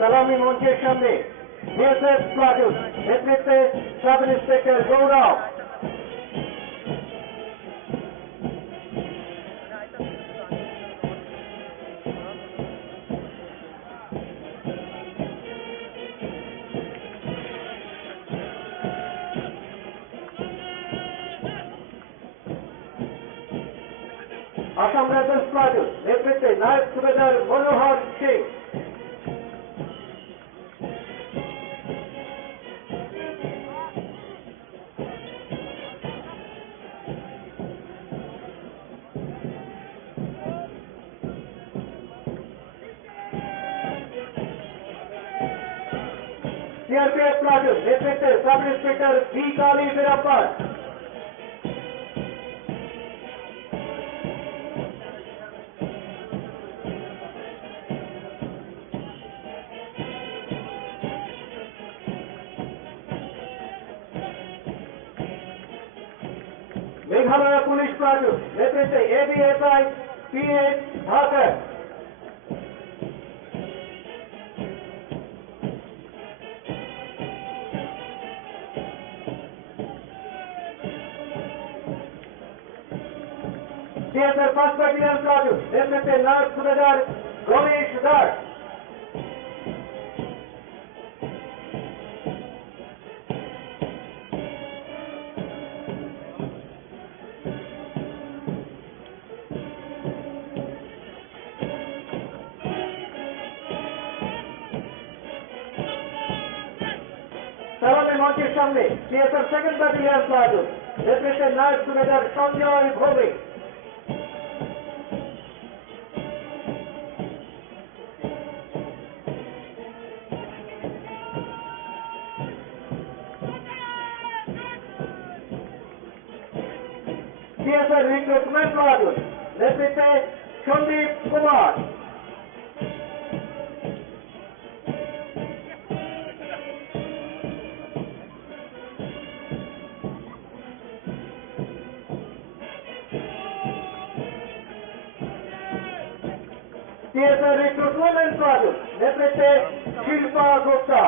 সালামি মঞ্চের সামনে বিএসএফ প্লাটুন নেতৃত্বে sub inspector Gaurav. Assam rifles platoon নেতৃত্বে নায়ক সুবেদার মনোহর সিং। सीआरपीएफ प्लाटून नेतृत्वे sub inspector B Kali Veerappan. Meghalaya police platoon नेतृत्वे ABSI PH Dhakar. CSF first battalion platoon नेतृत्वे नायक सुबेदार गणेश दास। सलामी मंचेर सामने सीएसएफ सेकेंड बटालियन प्लाटून नेतृत्वे naik subedar Sanjay Bhowmik. CSF recruitment platoon नेतृत्वे Sandeep Kumar. CSF recruitment platoon नेतृत्वे शिल्पा गुप्ता।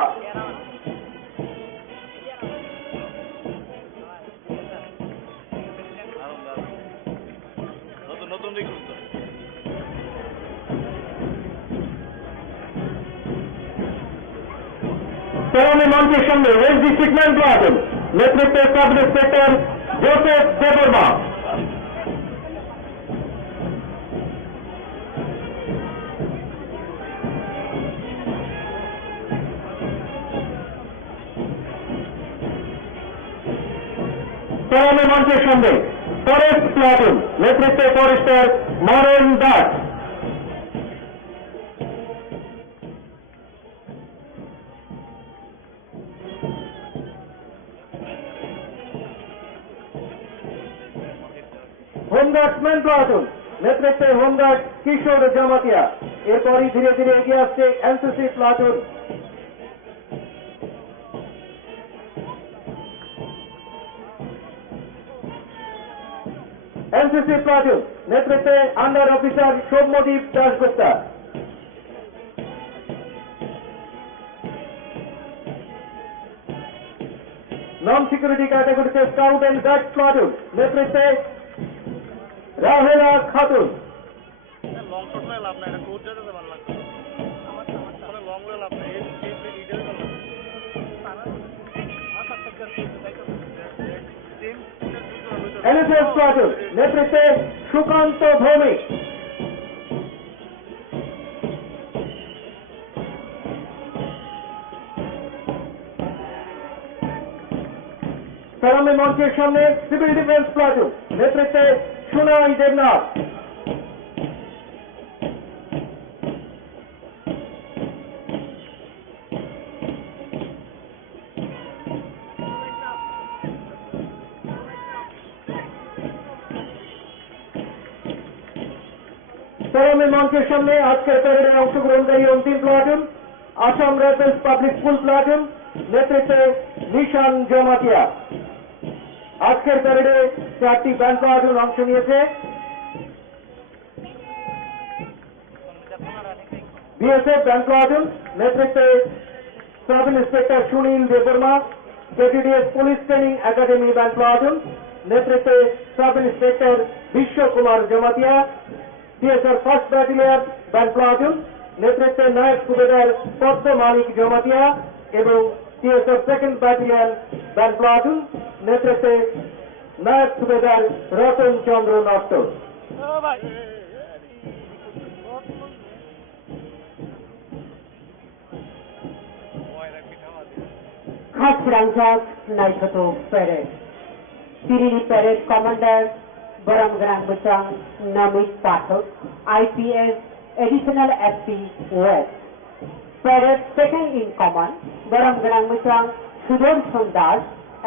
सलामी मंचेर सामने एसडी सिगनल प्लाटून नेतृत्वे सब इंस्पेक्टर जोसेफ देवर्मा। सलामी मंचेर सामने फरेस्ट प्लाटून नेतृत्वे फरेस्टर मरेन दास। होमगार्ड्समैन प्लाटून नेतृत्वे होमगार्ड किशोर जमातिया। एरपर धीरे धीरे एगिए आसছে एनसीसी प्लाटून। एनसीसी प्लाटून नेतृत्वे under officer Soumyadeep Dasgupta. Non security category से स्काउट एंड गाइड प्लाटून नेतृत्वे राहेला खातून। एनएसएस प्लाटून नेतृत्वे सुकांत भौमिक। सलामी मंचेर सामने सिविल डिफेंस प्लाटून नेतृत्वे सुनाई देवनाथ। सलामी मंचेर सामने आजकेर प्यारेडे अंशग्रहणकारी अंतिम platoon Assam rifles public school platoon नेतृत्वे निशान जमातिया। आजकेर प्यारेडे 4টি ব্যান্ড প্লাটুন অংশ নিয়েছে। বিএসএফ ব্যান্ড প্লাটুন নেতৃত্বে sub inspector Sunil Debbarma, KTDS police training academy band platoon নেতৃত্বে sub inspector Bishwa Kumar Jamatia, TSR first battalion band platoon নেতৃত্বে নায়ক সুবেদার পদ্ম মালিক জমাতিয়া এবং TSR second battalion band platoon নেতৃত্বে নায়ক সুবেদার রতন চন্দ্র Natta. Khas Ranjak Naikhato Parade. Tiriri Parade Commander Baram Grang Bachang Namit Pathak, IPS Additional SP West. Parade Second in Command Baram Grang Bachang Sudarshan Das,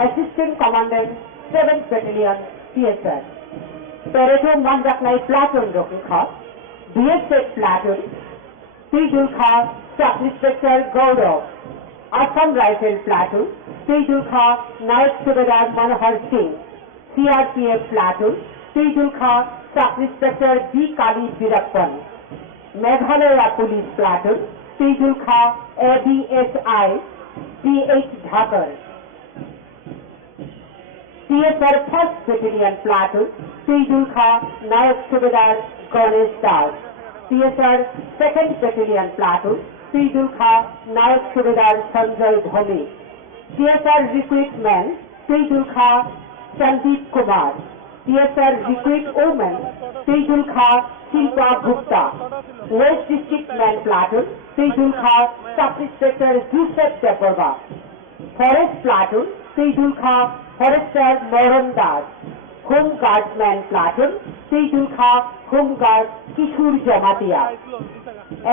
Assistant Commandant 7th Battalion TSR. Parade Manjaknai Platoon Roki Kha, BSF Platoon, Pijul Kha, Sub Inspector Gaurav. Assam Rifle Platoon, Pijul Kha, Naik Subedar Manohar Singh, CRPF Platoon, Pijul Kha, Sub Inspector B. Kali Birappan, Meghalaya Police Platoon, Pijul Kha, ABSI, PH Dhakar, CSR 1st Battalion Platoon, Pijul Kha, Naik Subedar Ganesh Das, CSR 2nd Battalion Platoon, Pijul Kha, Naik Subedar Sanjay Dhoni, CSR Recruitment, Pijul Kha, Sandeep Kumar, CSR Recruit Women, Pijul Kha, Shilpa Gupta, West District Man Platoon, Pijul Kha, Sub Inspector Yusuf Deborah, Forest Platoon, Pijul Kha, Forester Moran Das, Home Guardsman Platoon, Pijul Kha, Home Guard Kishur Jamatia,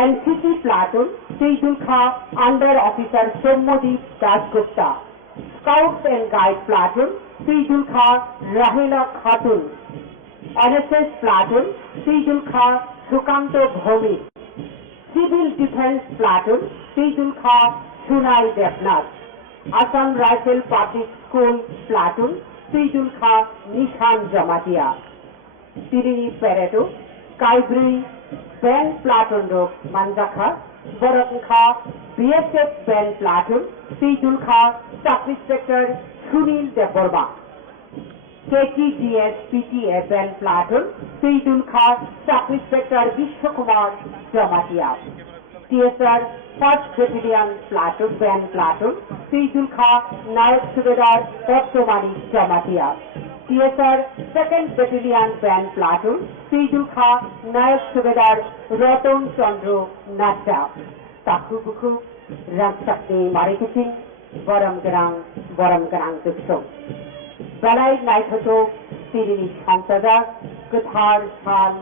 NCC Platoon, Pijul Kha, Under Officer Somodip Dasgupta, Scouts and Guide Platoon, Pijul Kha, Rahila Khatun, NSS Platoon, Pijul Kha, Sukanto Bhomi, Civil Defense Platoon, Pijul Kha, Sunai Devnath, Assam Rifle Public School Platoon, Pijul Kha, Nishan Jamatia, Tiriri Parade, Kaibri, Band Platoon Rok Manjakha, Bharat Kha, BSF Band Platoon, Pijul Kha, Sub Inspector Sunil Deborah, KTDS PTA Band Platoon, Pijul Kha, Sub Inspector Vishwakumar Jamatia, TSR 1st Battalion Platoon Band Platoon, Pijul Kha, Naik Subedar Pottomani Jamatia, TSR 2nd Battalion Band Platoon, Pijul Kha, Naik Subedar Ratan Chandra Natta, Taku Buku, Ramsakni Mariketing, Baram Garang Dukso. Balai Naikhato, Tiriri Santada, Kathar Shan,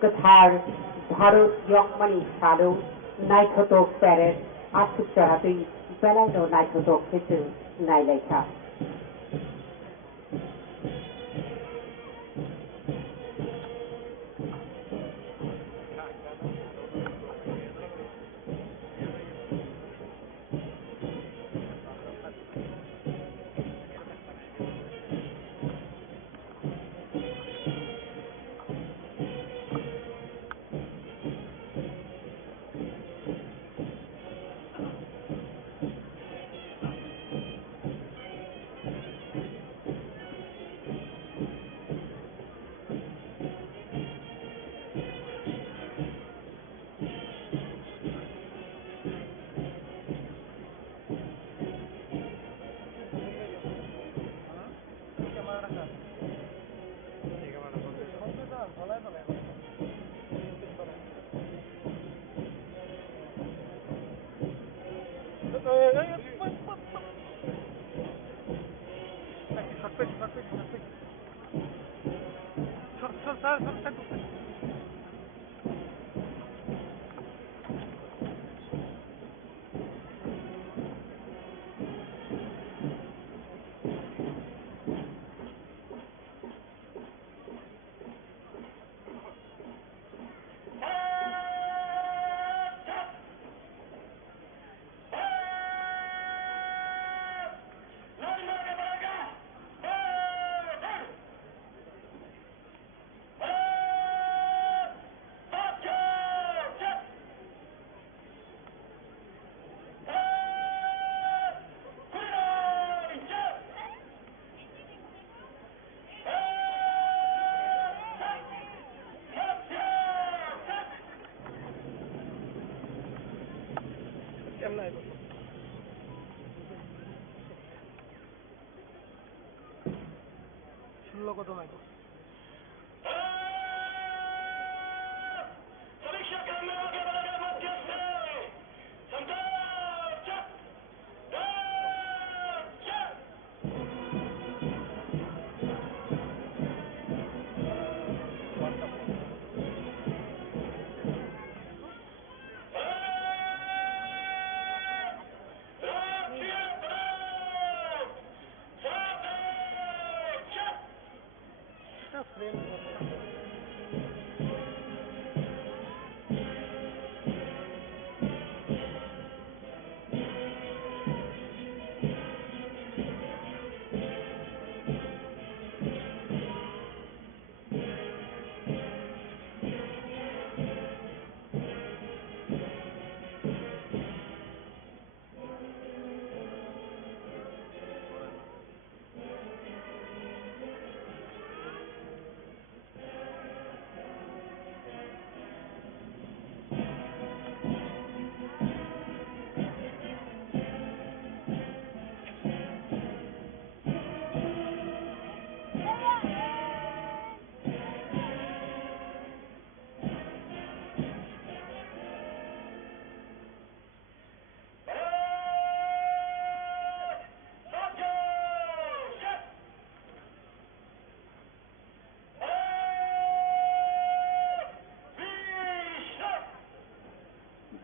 Kathar, Bharat Yokmani Sado, Naikhato Parade, Asuk Charapi, Balai no Naikhato Kitu, Nailaika.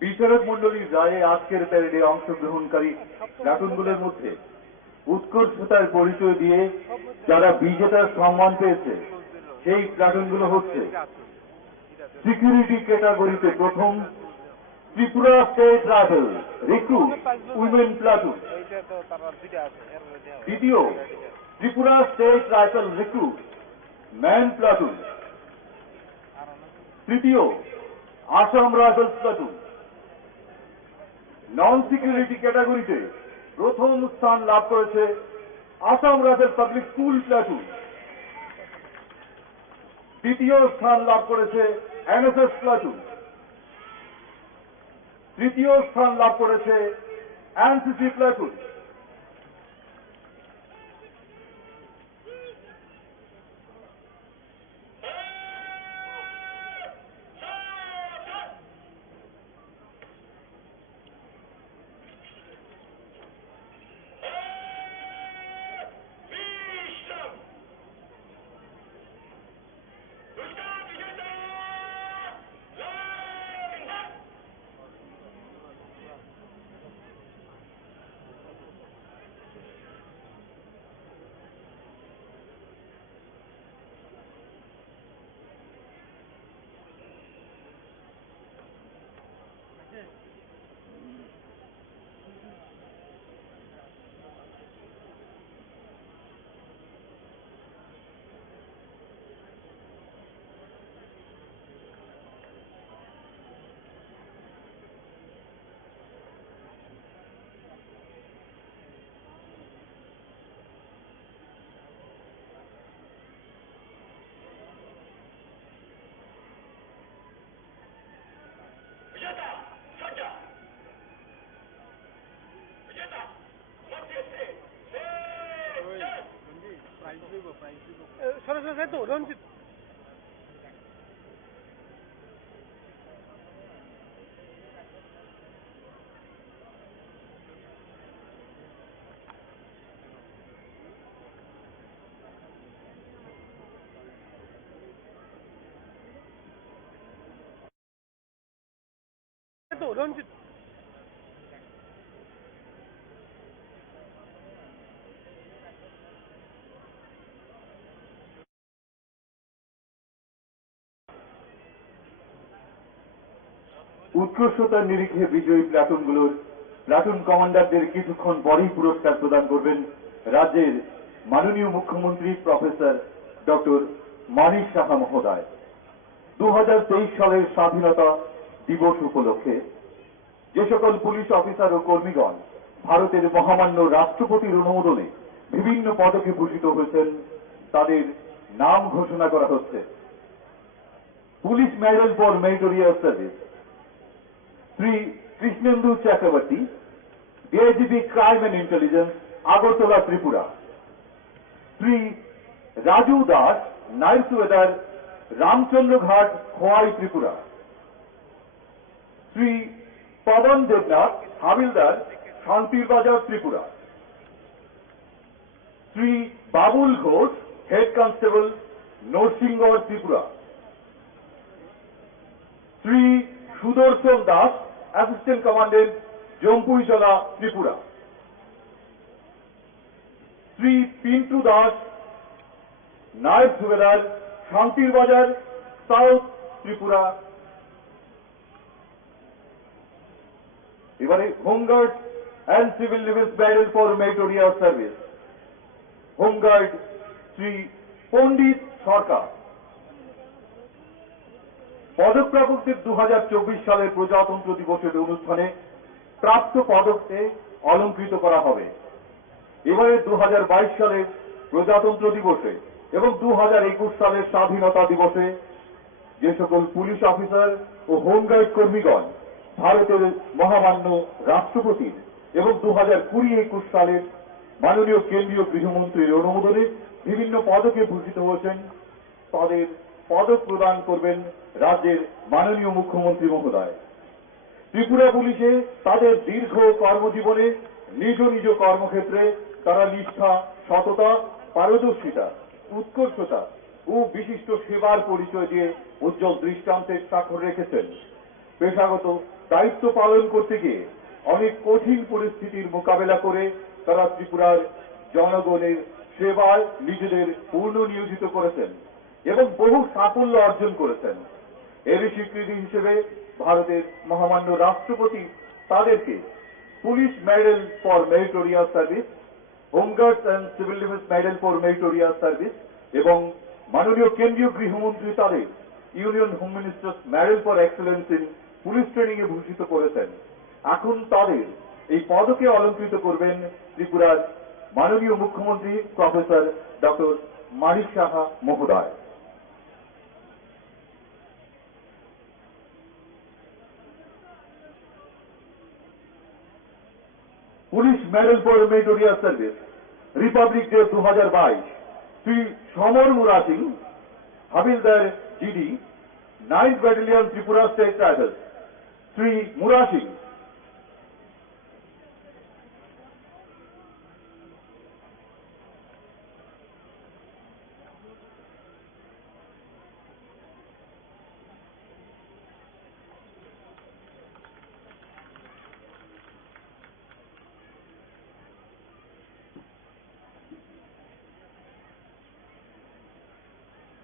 বিচারক মণ্ডলীর রায়ে আজকের প্যারেডে অংশগ্রহণকারী প্লাটুনগুলোর মধ্যে উৎকর্ষতার পরিচয় দিয়ে যারা বিজেতার সম্মান পেয়েছে সেই প্লাটুনগুলো হচ্ছে সিকিউরিটি ক্যাটাগরিতে প্রথম Tripura state rifle recruit women platoon, দ্বিতীয় Tripura state rifle recruit man platoon, তৃতীয় Assam rifles platoon. Non security ক্যাটাগরিতে প্রথম স্থান লাভ করেছে Assam rifle public school platoon, দ্বিতীয় স্থান লাভ করেছে এনএসএস প্লাটুন, তৃতীয় স্থান লাভ করেছে এনসিসি প্লাটুন। সরাসরি তো রঞ্জিত রঞ্জিত উৎকর্ষতার নিরিখে বিজয়ী প্লাটুনগুলোর প্লাটুন কমান্ডারদের কিছুক্ষণ পরেই পুরস্কার প্রদান করবেন রাজ্যের মাননীয় মুখ্যমন্ত্রী প্রফেসর ডক্টর মানিক সাহা মহোদয়। 2023 সালের স্বাধীনতা দিবস উপলক্ষে যে সকল পুলিশ অফিসার ও কর্মীগণ ভারতের মহামান্য রাষ্ট্রপতির অনুমোদনে বিভিন্ন পদকে ভূষিত হয়েছেন তাদের নাম ঘোষণা করা হচ্ছে। Police medal for meritorious service Shri Krishnendu Chakraborty, DIGP crime and intelligence, Agartala, Tripura. Shri Raju Das, নাইট subedar, Ramchandraghat, Khowai, Tripura. Shri Pawan Debnath, havildar, Santirbazar, Tripura. Shri Babul Ghosh, head constable, Narsingarh, Tripura. Shri Sudarshan Das, assistant commandant, Jampuijala, Tripura. Shri Pintu Das, naib subedar, Santirbazar, south, Tripura. এবারে home guard and civil defence battalion for meritorious service. Home guard Shri Pandit Sarkar. পদকপ্রাপকদের 2024 সালের প্রজাতন্ত্র দিবসের অনুষ্ঠানে প্রাপ্ত পদককে অলঙ্কৃত করা হবে। এবারে 2022 সালের প্রজাতন্ত্র দিবসে এবং 2021 সালের স্বাধীনতা দিবসে যে সকল পুলিশ অফিসার ও হোমগার্ড কর্মীগণ ভারতের মহামান্য রাষ্ট্রপতির এবং 2020-21 সালের মাননীয় কেন্দ্রীয় গৃহমন্ত্রীর অনুমোদনে বিভিন্ন পদকে ভূষিত হয়েছেন, তাদের পদক প্রদান করবেন রাজ্যের মাননীয় মুখ্যমন্ত্রী মহোদয়। ত্রিপুরা পুলিশে তাদের দীর্ঘ কর্মজীবনে নিজ নিজ কর্মক্ষেত্রে তারা নিষ্ঠা, সততা, পারদর্শিতা, উৎকর্ষতা ও বিশিষ্ট সেবার পরিচয় দিয়ে উজ্জ্বল দৃষ্টান্তের স্বাক্ষর রেখেছেন। পেশাগত দায়িত্ব পালন করতে গিয়ে অনেক কঠিন পরিস্থিতির মোকাবেলা করে তারা ত্রিপুরার জনগণের সেবায় নিজেদের পূর্ণ নিয়োজিত করেছেন এবং বহু সাফল্য অর্জন করেছেন। এরই স্বীকৃতি হিসেবে ভারতের মহামান্য রাষ্ট্রপতি তাদেরকে police medal for meritorious service, home guards and civil defence medal for meritorious service এবং মাননীয় কেন্দ্রীয় গৃহমন্ত্রী তাদের union home ministers medal for excellence in police training এ ভূষিত করেছেন। এখন তাদের এই পদকে অলঙ্কৃত করবেন ত্রিপুরার মাননীয় মুখ্যমন্ত্রী প্রফেসর ডক্টর মানিক সাহা মহোদয়। Police medal for meritorious service, republic day 2022, Shri Samar Mura Singh, havildar, GD, 9th battalion, Tripura state tribals. Shri Mura Singh.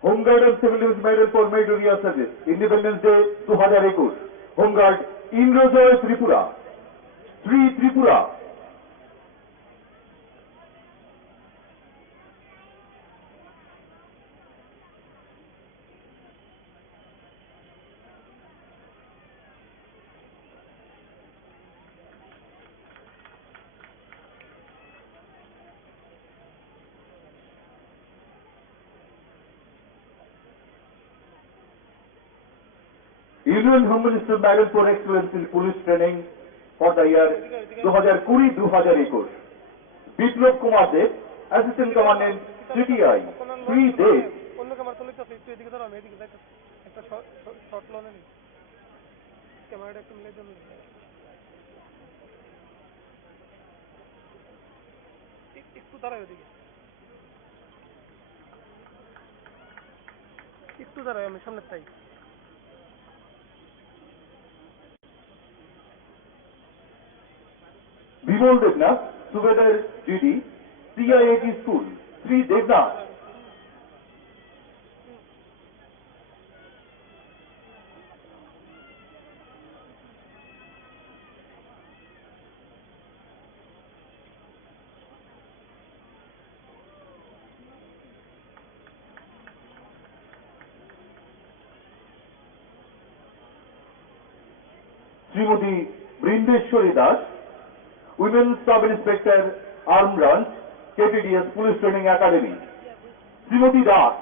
Home guard and civil defence medal for meritorious service, independence day 2021, home guard, Indrajoy, Tripura. Shri Tripura. Union Home Minister Medal for Excellence in Police Training for the year 2020-2021. Biplab Kumar Deb, assistant commandant, CTI. Shri Deb. অন্য camera চলে তো একটু এদিকে ধরো, আমি এদিকে দেখো একটা শর্ট লোনে নি ক্যামেরাটা একটু মিলে জন্য একটু দাঁড়ায় ওদিকে, একটু দাঁড়ায়, আমি সামনের তাই। Bimal Debnath, subedar, GD, CIAT school. Shri Debnath. Shrimati Brindeshwari Das, women's sub inspector, arm branch, KTDS police training academy. Shrimati Das.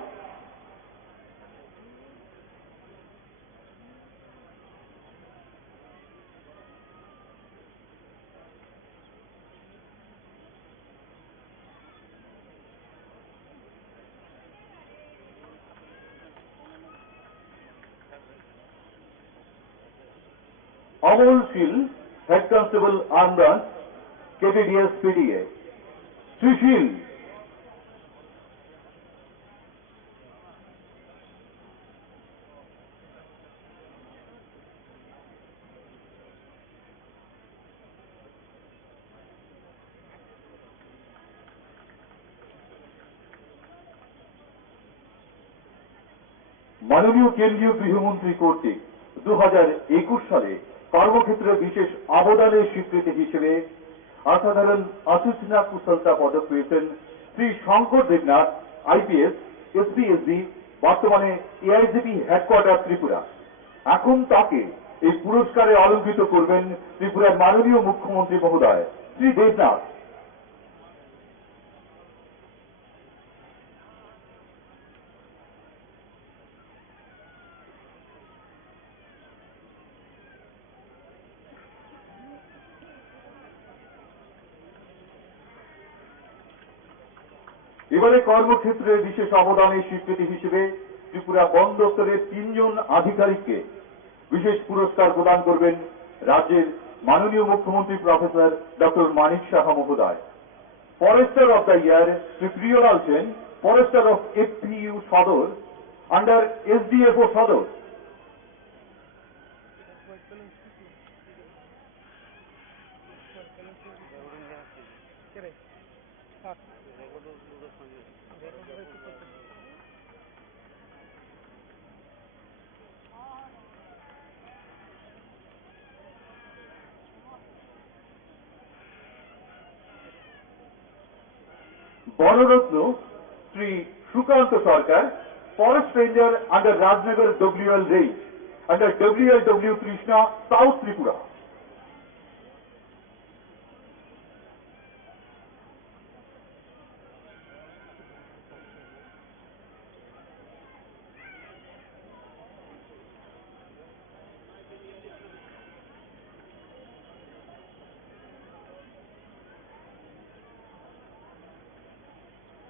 Amol Shil, Head Constable Arm Branch, KTDS PDA. Sushil. মাননীয় কেন্দ্রীয় গৃহমন্ত্রী কর্তৃক 2021 সালে কর্মক্ষেত্রে বিশেষ অবদানের স্বীকৃতি হিসেবে অসাধারণ অসূচনা কুশলতা পদক পেয়েছেন শ্রী শঙ্কর দেবনাথ আইপিএস এসপিএসবি, বর্তমানে এআইজিপি হেডকোয়ার্টার ত্রিপুরা। এখন তাকে এই পুরস্কারে অলঙ্কৃত করবেন ত্রিপুরার মাননীয় মুখ্যমন্ত্রী মহোদয় শ্রী দেবনাথ। এবারে কর্মক্ষেত্রে বিশেষ অবদানের স্বীকৃতি হিসেবে ত্রিপুরা বন দপ্তরের 3 জন আধিকারিককে বিশেষ পুরস্কার প্রদান করবেন রাজ্যের মাননীয় মুখ্যমন্ত্রী প্রফেসর ডক্টর মানিক সাহা মহোদয়। Forester of the year Shri Priyalal Sen, forester of FPU Sadar under SDFO Sadar. Banaratna Shri Sukanta Sarkar, forest ranger under Rajnagar WL range under WLW Krishna, south Tripura.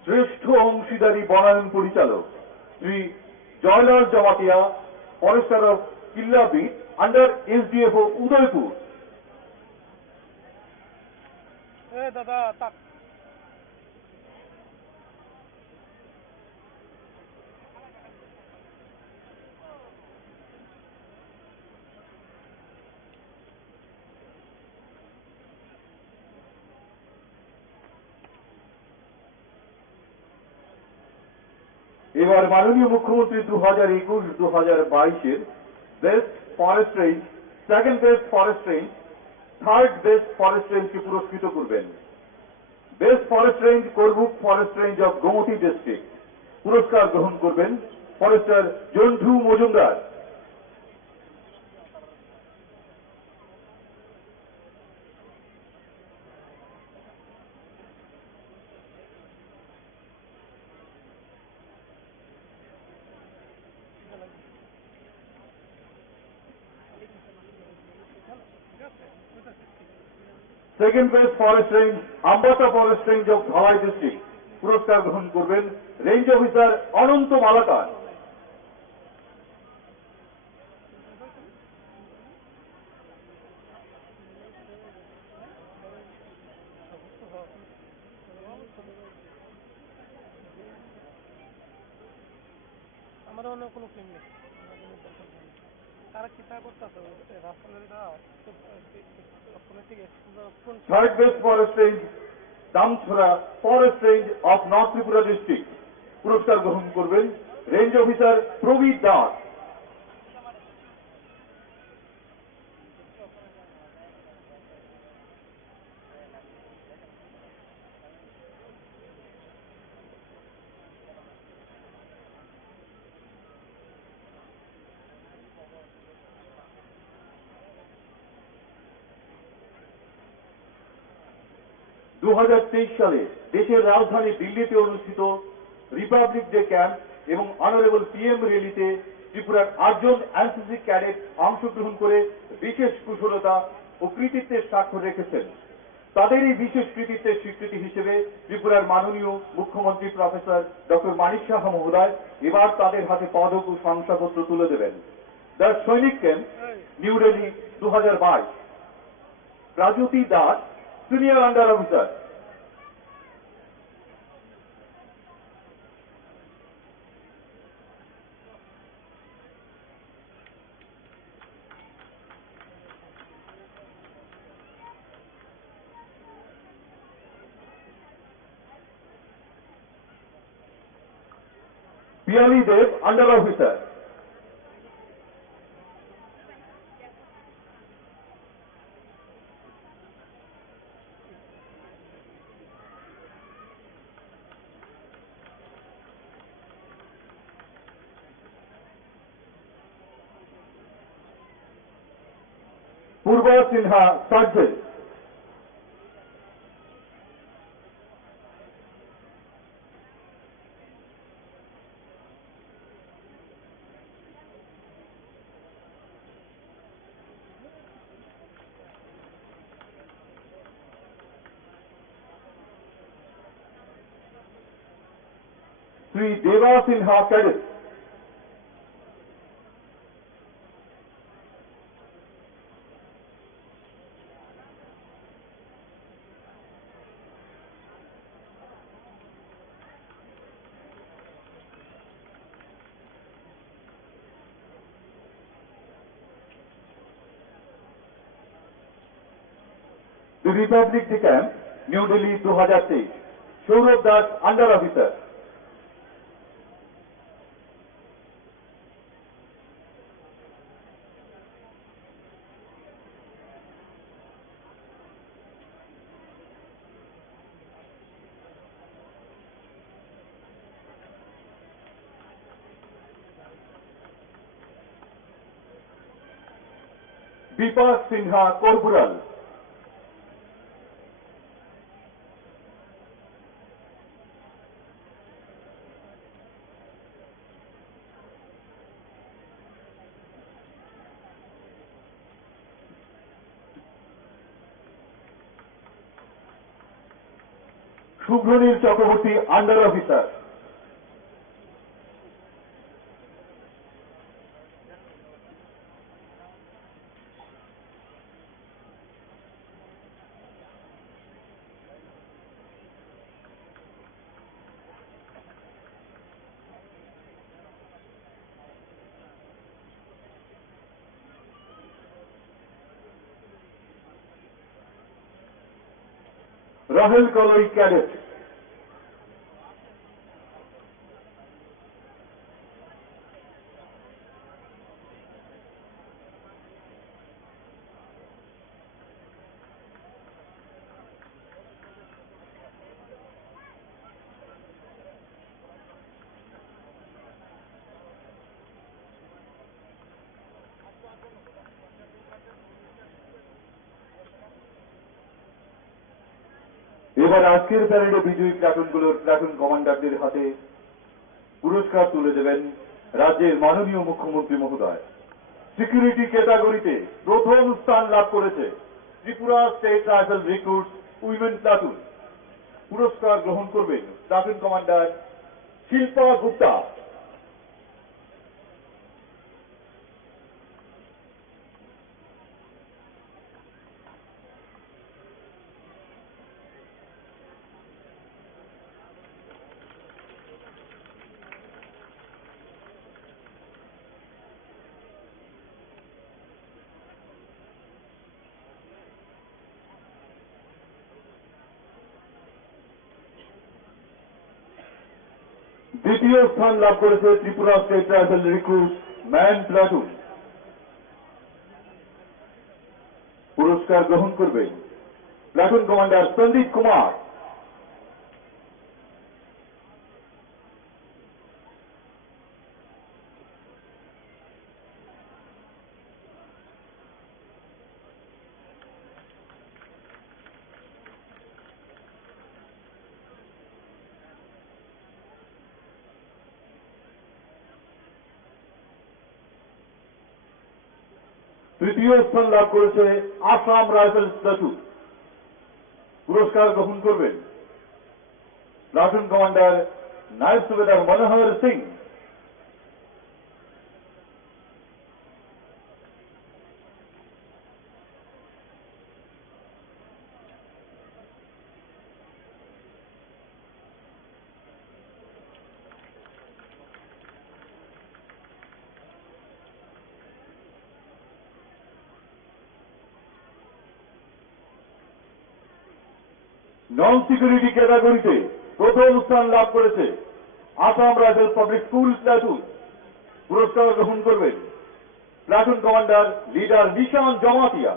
শ্রেষ্ঠ অংশীদারি বনায়ন পরিচালক Shri Joylal Jamatia, forester of Killabit under SDFO Udaipur. দাদা তাক এবার মাননীয় মুখ্যমন্ত্রী 2021-2022 best forest range, second best forest range, third best forest রেঞ্জকে পুরস্কৃত করবেন। Best forest range Karbook forest range of Gomati district পুরস্কার গ্রহণ করবেন forester Jontu Majumdar. Second best forest range Ambassa forest range of Dhalai district পুরস্কার গ্রহণ করবেন রেঞ্জ অফিসার অনন্ত মালাকার। আমাদের অন্য কোনো ক্লেম নেই, তারা কিতা করতেছে রাস্তা third best forest range Damchhara forest range of north Tripura district পুরস্কার গ্রহণ করবেন রেঞ্জ অফিসার প্রবীর দাস। দু সালে দেশের রাজধানী দিল্লিতে অনুষ্ঠিত রিপাবলিক ডে ক্যাম্প এবং অনারেবল পিএম র্যালিতে ত্রিপুরার 8 জন এনসিসি ক্যাডেট অংশগ্রহণ করে বিশেষ কুশলতা ও কৃতিত্বের স্বাক্ষর রেখেছেন। তাদের এই বিশেষ কৃতিত্বের স্বীকৃতি হিসেবে ত্রিপুরার মাননীয় মুখ্যমন্ত্রী প্রফেসর ডক্টর মানিক সাহা মহোদয় এবার তাদের হাতে পদক ও শংসাপত্র তুলে দেবেন। দ্য সৈনিক camp, new Delhi, 2022, Prajuti Das, Senior Under Officer. Piyali Dev, Under Officer. Purva Sinha, Sergeant. Sri Deva Sinha, Cadet. The Republic Day Camp, New Delhi 2023. Saurabh Das, Under Officer. Bipas Sinha, Corporal. Shubhranil Chakraborty, Under Officer. Rahul Kaloi, Cadet. এবার আজকের প্যারেডে বিজয়ী প্লাটুনগুলোর platoon কমান্ডারদের হাতে পুরস্কার তুলে দেবেন রাজ্যের মাননীয় মুখ্যমন্ত্রী মহোদয়। সিকিউরিটি ক্যাটাগরিতে প্রথম স্থান লাভ করেছে Tripura state rifle recruits women platoon. পুরস্কার গ্রহণ করবেন প্লাটুন কমান্ডার শিল্পা গুপ্তা। দ্বিতীয় স্থান লাভ করেছে Tripura state rifle recruit man platoon. পুরস্কার গ্রহণ করবেন প্লাটুন কমান্ডার সন্দীপ কুমার। তৃতীয় স্থান লাভ করেছে আসাম রাইফেলস প্লাটুন। পুরস্কার গ্রহণ করবেন প্লাটুন কমান্ডার নায়ব সুবেদার মনোহর সিং। নন সিকিউরিটি ক্যাটাগরিতে প্রথম স্থান লাভ করেছে Assam rifle public school platoon. পুরস্কার গ্রহণ করবেন প্লাটুন কমান্ডার লিডার নিশান জমাতিয়া।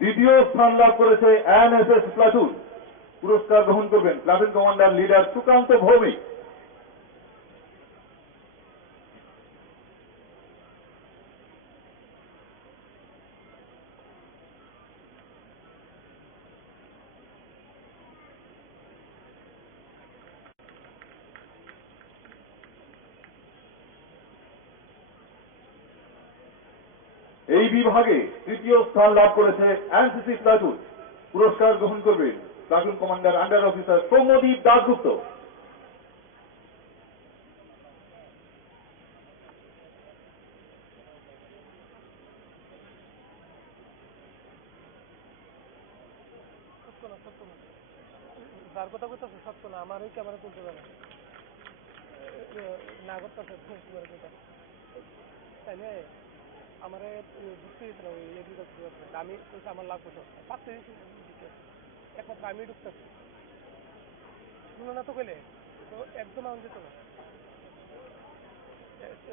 দ্বিতীয় স্থান লাভ করেছে এনএসএস প্লাটুন। পুরস্কার গ্রহণ করবেন platoon commander leader Sukanta Bhowmik. এই বিভাগে তৃতীয় স্থান লাভ করেছে এনসিসি প্লাটুন। পুরস্কার গ্রহণ করবেন platoon commander under officer Soumyadip Dasgupta. সত্য না যার কথা কইতাছে সত্য না, আমার এই ক্যামেরা তুলতে পারে না করতেছে তাইলে আমারে ঢুকতে দিয়েছিল ওই এগ্রিকালচার, আমি কইছে আমার লাভ করছো পাঁচতে একমাত্র আমি ঢুকতেছি শুনো না তো কইলে তো একদম আমার যেত না।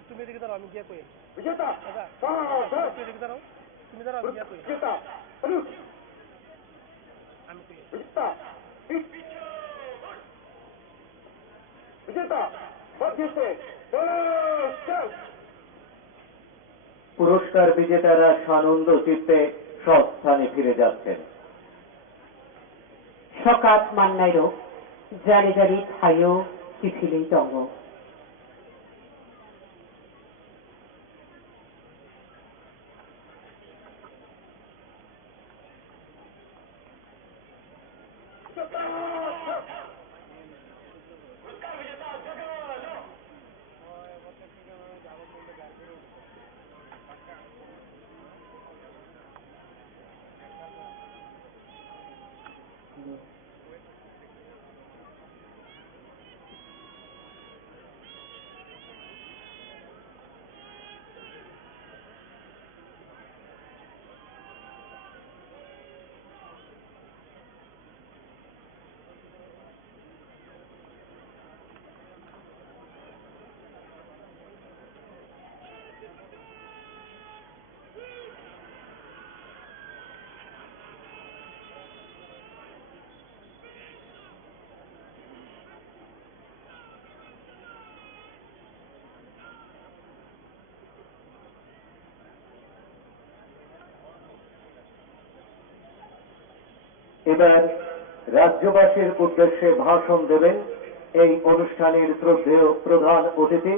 তুমি এদিকে দাঁড়াও, আমি গিয়া কই এদিকে দাঁড়াও, তুমি দাঁড়াও, আমি গিয়া কই আমি কই পুরস্কার বিজেতারা সানন্দ চিত্তে স্বস্থানে ফিরে যাচ্ছেন। সকাত মান্নাইরো জারি জারি খাইও চিঠিলেই তঙ্গ। এবার রাজ্যবাসীর উদ্দেশ্যে ভাষণ দেবেন এই অনুষ্ঠানের শ্রদ্ধেয় প্রধান অতিথি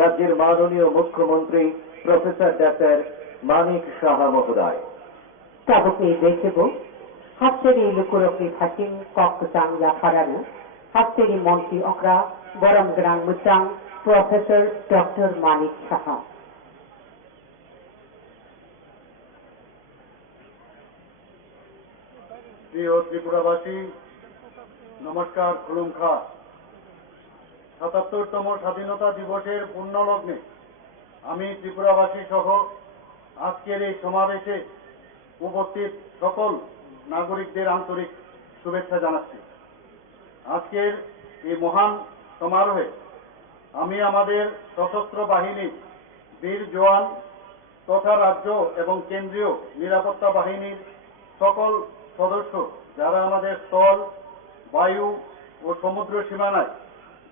রাজ্যের মাননীয় মুখ্যমন্ত্রী প্রফেসর ডাক্তার মানিক সাহা মহোদয়। তাবুকে দেখব হাস্তেরি লুকুরকি থাকিং ককচাং ইয়াফারানু হাস্তেরি মন্ত্রী অকরা বরম গ্রাং মুচাং প্রফেসর ডক্টর মানিক সাহা। প্রিয় ত্রিপুরাবাসী, নমস্কার, খুলুমখা। ৭৭তম স্বাধীনতা দিবসের পুণ্যলগ্নে আমি ত্রিপুরাবাসী সহ আজকের এই সমাবেশে উপস্থিত সকল নাগরিকদের আন্তরিক শুভেচ্ছা জানাচ্ছি। আজকের এই মহান সমারোহে আমি আমাদের সশস্ত্র বাহিনীর বীর জওয়ান তথা রাজ্য এবং কেন্দ্রীয় নিরাপত্তা বাহিনীর সকল সদস্য যারা আমাদের স্থল, বায়ু ও সমুদ্র সীমানায়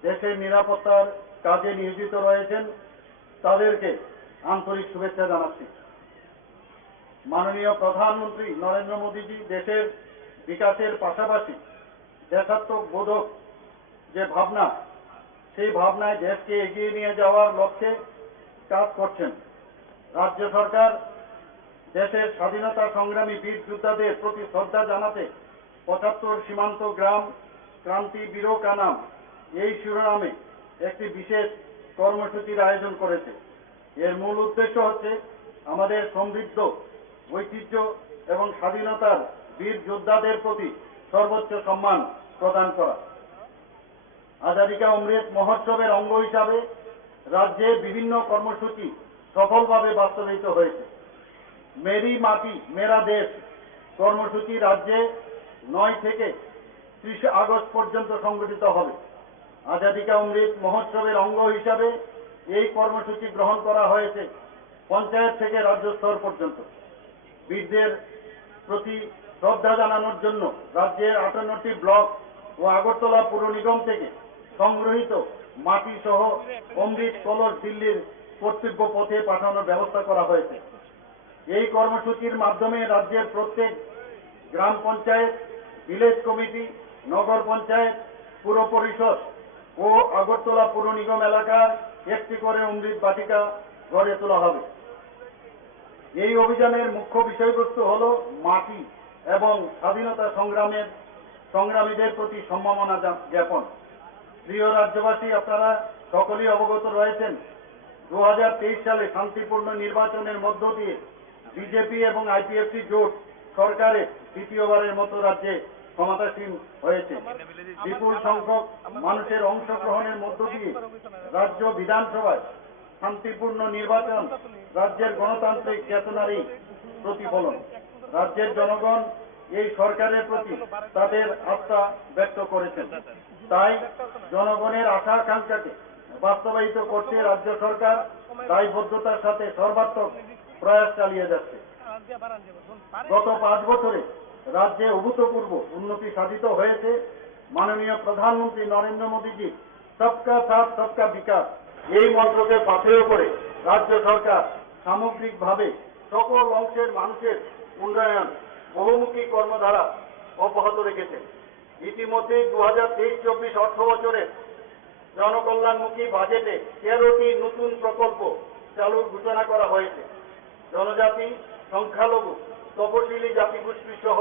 দেশের নিরাপত্তার কাজে নিয়োজিত রয়েছেন তাদেরকে আন্তরিক শুভেচ্ছা জানাচ্ছি। মাননীয় প্রধানমন্ত্রী নরেন্দ্র মোদীজি দেশের বিকাশের পাশাপাশি দেশাত্মবোধক যে ভাবনা, সেই ভাবনায় দেশকে এগিয়ে নিয়ে যাওয়ার লক্ষ্যে কাজ করছেন। রাজ্য সরকার দেশের স্বাধীনতা সংগ্রামী বীর যোদ্ধাদের প্রতি শ্রদ্ধা জানাতে ৭৫ সীমান্ত গ্রাম ক্রান্তি বীর কানাম এই শিরোনামে একটি বিশেষ কর্মসূচির আয়োজন করেছে। এর মূল উদ্দেশ্য হচ্ছে আমাদের সমৃদ্ধ ঐতিহ্য এবং স্বাধীনতার বীর যোদ্ধাদের প্রতি সর্বোচ্চ সম্মান প্রদান করা। আজাদী কা অমৃত মহোৎসবের অঙ্গ হিসাবে রাজ্যে বিভিন্ন কর্মসূচি সফলভাবে বাস্তবায়িত হয়েছে। মেরি মাটি মেরা দেশ কর্মসূচি রাজ্যে 9 থেকে 30 আগস্ট পর্যন্ত সংগঠিত হবে। আজাদী কা অমৃত মহোৎসবের অঙ্গ হিসাবে এই কর্মসূচি গ্রহণ করা হয়েছে পঞ্চায়েত থেকে রাজ্য স্তর পর্যন্ত। বীরদের প্রতি শ্রদ্ধা জানানোর জন্য রাজ্যের 58টি ব্লক ও আগরতলা পুর নিগম থেকে সংগৃহীত মাটি সহ অমৃত কলস দিল্লির কর্তব্য পথে পাঠানোর ব্যবস্থা করা হয়েছে। এই কর্মসূচির মাধ্যমে রাজ্যের প্রত্যেক গ্রাম পঞ্চায়েত, ভিলেজ কমিটি, নগর পঞ্চায়েত, পুর পরিষদ ও আগরতলা পুর নিগম এলাকার একটি করে অমৃত বাটিকা গড়ে তোলা হবে। এই অভিযানের মুখ্য বিষয়বস্তু হল মাটি এবং স্বাধীনতা সংগ্রামীদের প্রতি সম্মাননা জ্ঞাপন। প্রিয় রাজ্যবাসী, আপনারা সকলেই অবগত রয়েছেন 2023 সালে শান্তিপূর্ণ নির্বাচনের মধ্য দিয়ে বিজেপি এবং আইপিএফটি জোট সরকারের দ্বিতীয়বারের মতো রাজ্যে ক্ষমতাসীন হয়েছে। বিপুল সংখ্যক মানুষের অংশগ্রহণের মধ্য দিয়ে রাজ্য বিধানসভায় শান্তিপূর্ণ নির্বাচন রাজ্যের গণতান্ত্রিক চেতনারই প্রতিফলন। রাজ্যের জনগণ এই সরকারের প্রতি তাদের আস্থা ব্যক্ত করেছেন। তাই জনগণের আশা আকাঙ্ক্ষাকে বাস্তবায়িত করতে রাজ্য সরকার দায়বদ্ধতার সাথে সর্বাত্মক প্রয়াস চালিয়ে যাচ্ছে। গত 5 বছরে রাজ্যে অভূতপূর্ব উন্নতি সাধিত হয়েছে। মাননীয় প্রধানমন্ত্রী নরেন্দ্র মোদীজি সবকা সাথ সবকা বিকাশ এই মন্ত্রকে পাথেয় করে রাজ্য সরকার সামগ্রিকভাবে সকল অংশের মানুষের উন্নয়ন বহুমুখী কর্মধারা অব্যাহত রেখেছে। ইতিমধ্যে 2023-24 অর্থ বছরের জনকল্যাণমুখী বাজেটে 13টি নতুন প্রকল্প চালুর ঘোষণা করা হয়েছে। জনজাতি, সংখ্যালঘু, তপশিলি জাতিগোষ্ঠী সহ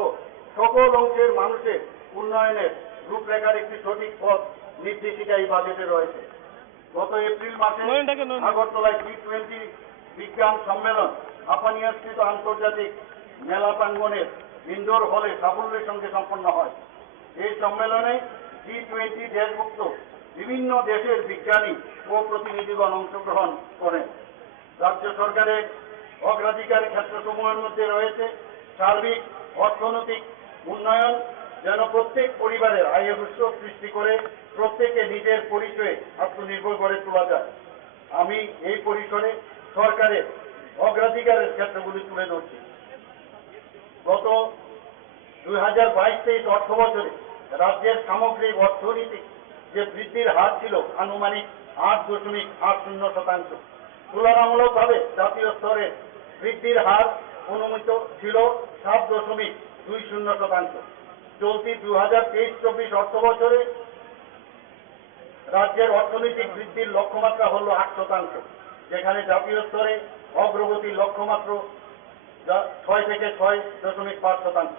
সকল অংশের মানুষের উন্নয়নের রূপরেখার একটি সঠিক পথ নির্দেশিকা এই বাজেটে রয়েছে। গত এপ্রিল মাসে আগরতলায় G20 বিজ্ঞান সম্মেলন আপানিয়াস্থিত আন্তর্জাতিক মেলা প্রাঙ্গণের ইনডোর হলে সাফল্যের সঙ্গে সম্পন্ন হয়। এই সম্মেলনে G20 দেশভুক্ত বিভিন্ন দেশের বিজ্ঞানী ও প্রতিনিধিগণ অংশগ্রহণ করেন। রাজ্য সরকারের অগ্রাধিকার ক্ষেত্রসমূহের মধ্যে রয়েছে সার্বিক অর্থনৈতিক উন্নয়ন, যেন প্রত্যেক পরিবারের আয়ের উৎস সৃষ্টি করে প্রত্যেকে নিজের পরিচয়ে আত্মনির্ভর করে তোলা যায়। আমি এই পরিসরে সরকারের অগ্রাধিকারের ক্ষেত্রগুলি তুলে ধরছি। গত 2022-23 অর্থ বছরে রাজ্যের সামগ্রিক অর্থনীতি যে বৃদ্ধির হার ছিল আনুমানিক 8.80%। তুলনামূলকভাবে জাতীয় স্তরে বৃদ্ধির হার অনুমিত ছিল 7.20%। চলতি 2023-24 অর্থ বছরে রাজ্যের অর্থনৈতিক বৃদ্ধির লক্ষ্যমাত্রা হল 8%, যেখানে জাতীয় স্তরে অগ্রগতির লক্ষ্যমাত্রা 6 থেকে 6.5%।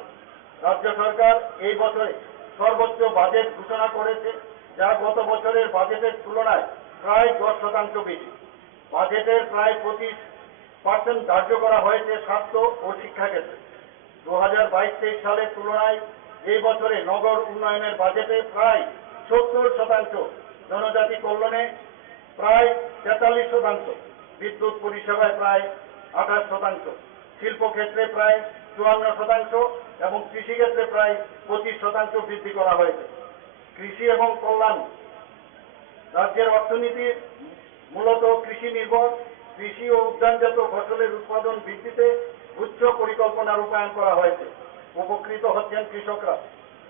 রাজ্য সরকার এই বছরে সর্বোচ্চ বাজেট ঘোষণা করেছে, যা গত বছরের বাজেটের তুলনায় প্রায় 10% বেশি। বাজেটের প্রায় 25% ধার্য করা হয়েছে স্বাস্থ্য ও শিক্ষা ক্ষেত্রে। 2022-23 সালের তুলনায় এই বছরে নগর উন্নয়নের বাজেটে প্রায় 70%, জনজাতি কল্যাণে প্রায় 43%, বিদ্যুৎ পরিষেবায় প্রায় 28%, শিল্প ক্ষেত্রে প্রায় 54% এবং কৃষিক্ষেত্রে প্রায় 25% বৃদ্ধি করা হয়েছে। কৃষি এবং কল্যাণ রাজ্যের অর্থনীতি মূলত কৃষি নির্ভর। কৃষি ও উদ্যানজাত ফসলের উৎপাদন বৃদ্ধিতে উচ্চ পরিকল্পনা রূপায়ণ করা হয়েছে। উপকৃত হচ্ছেন কৃষকরা।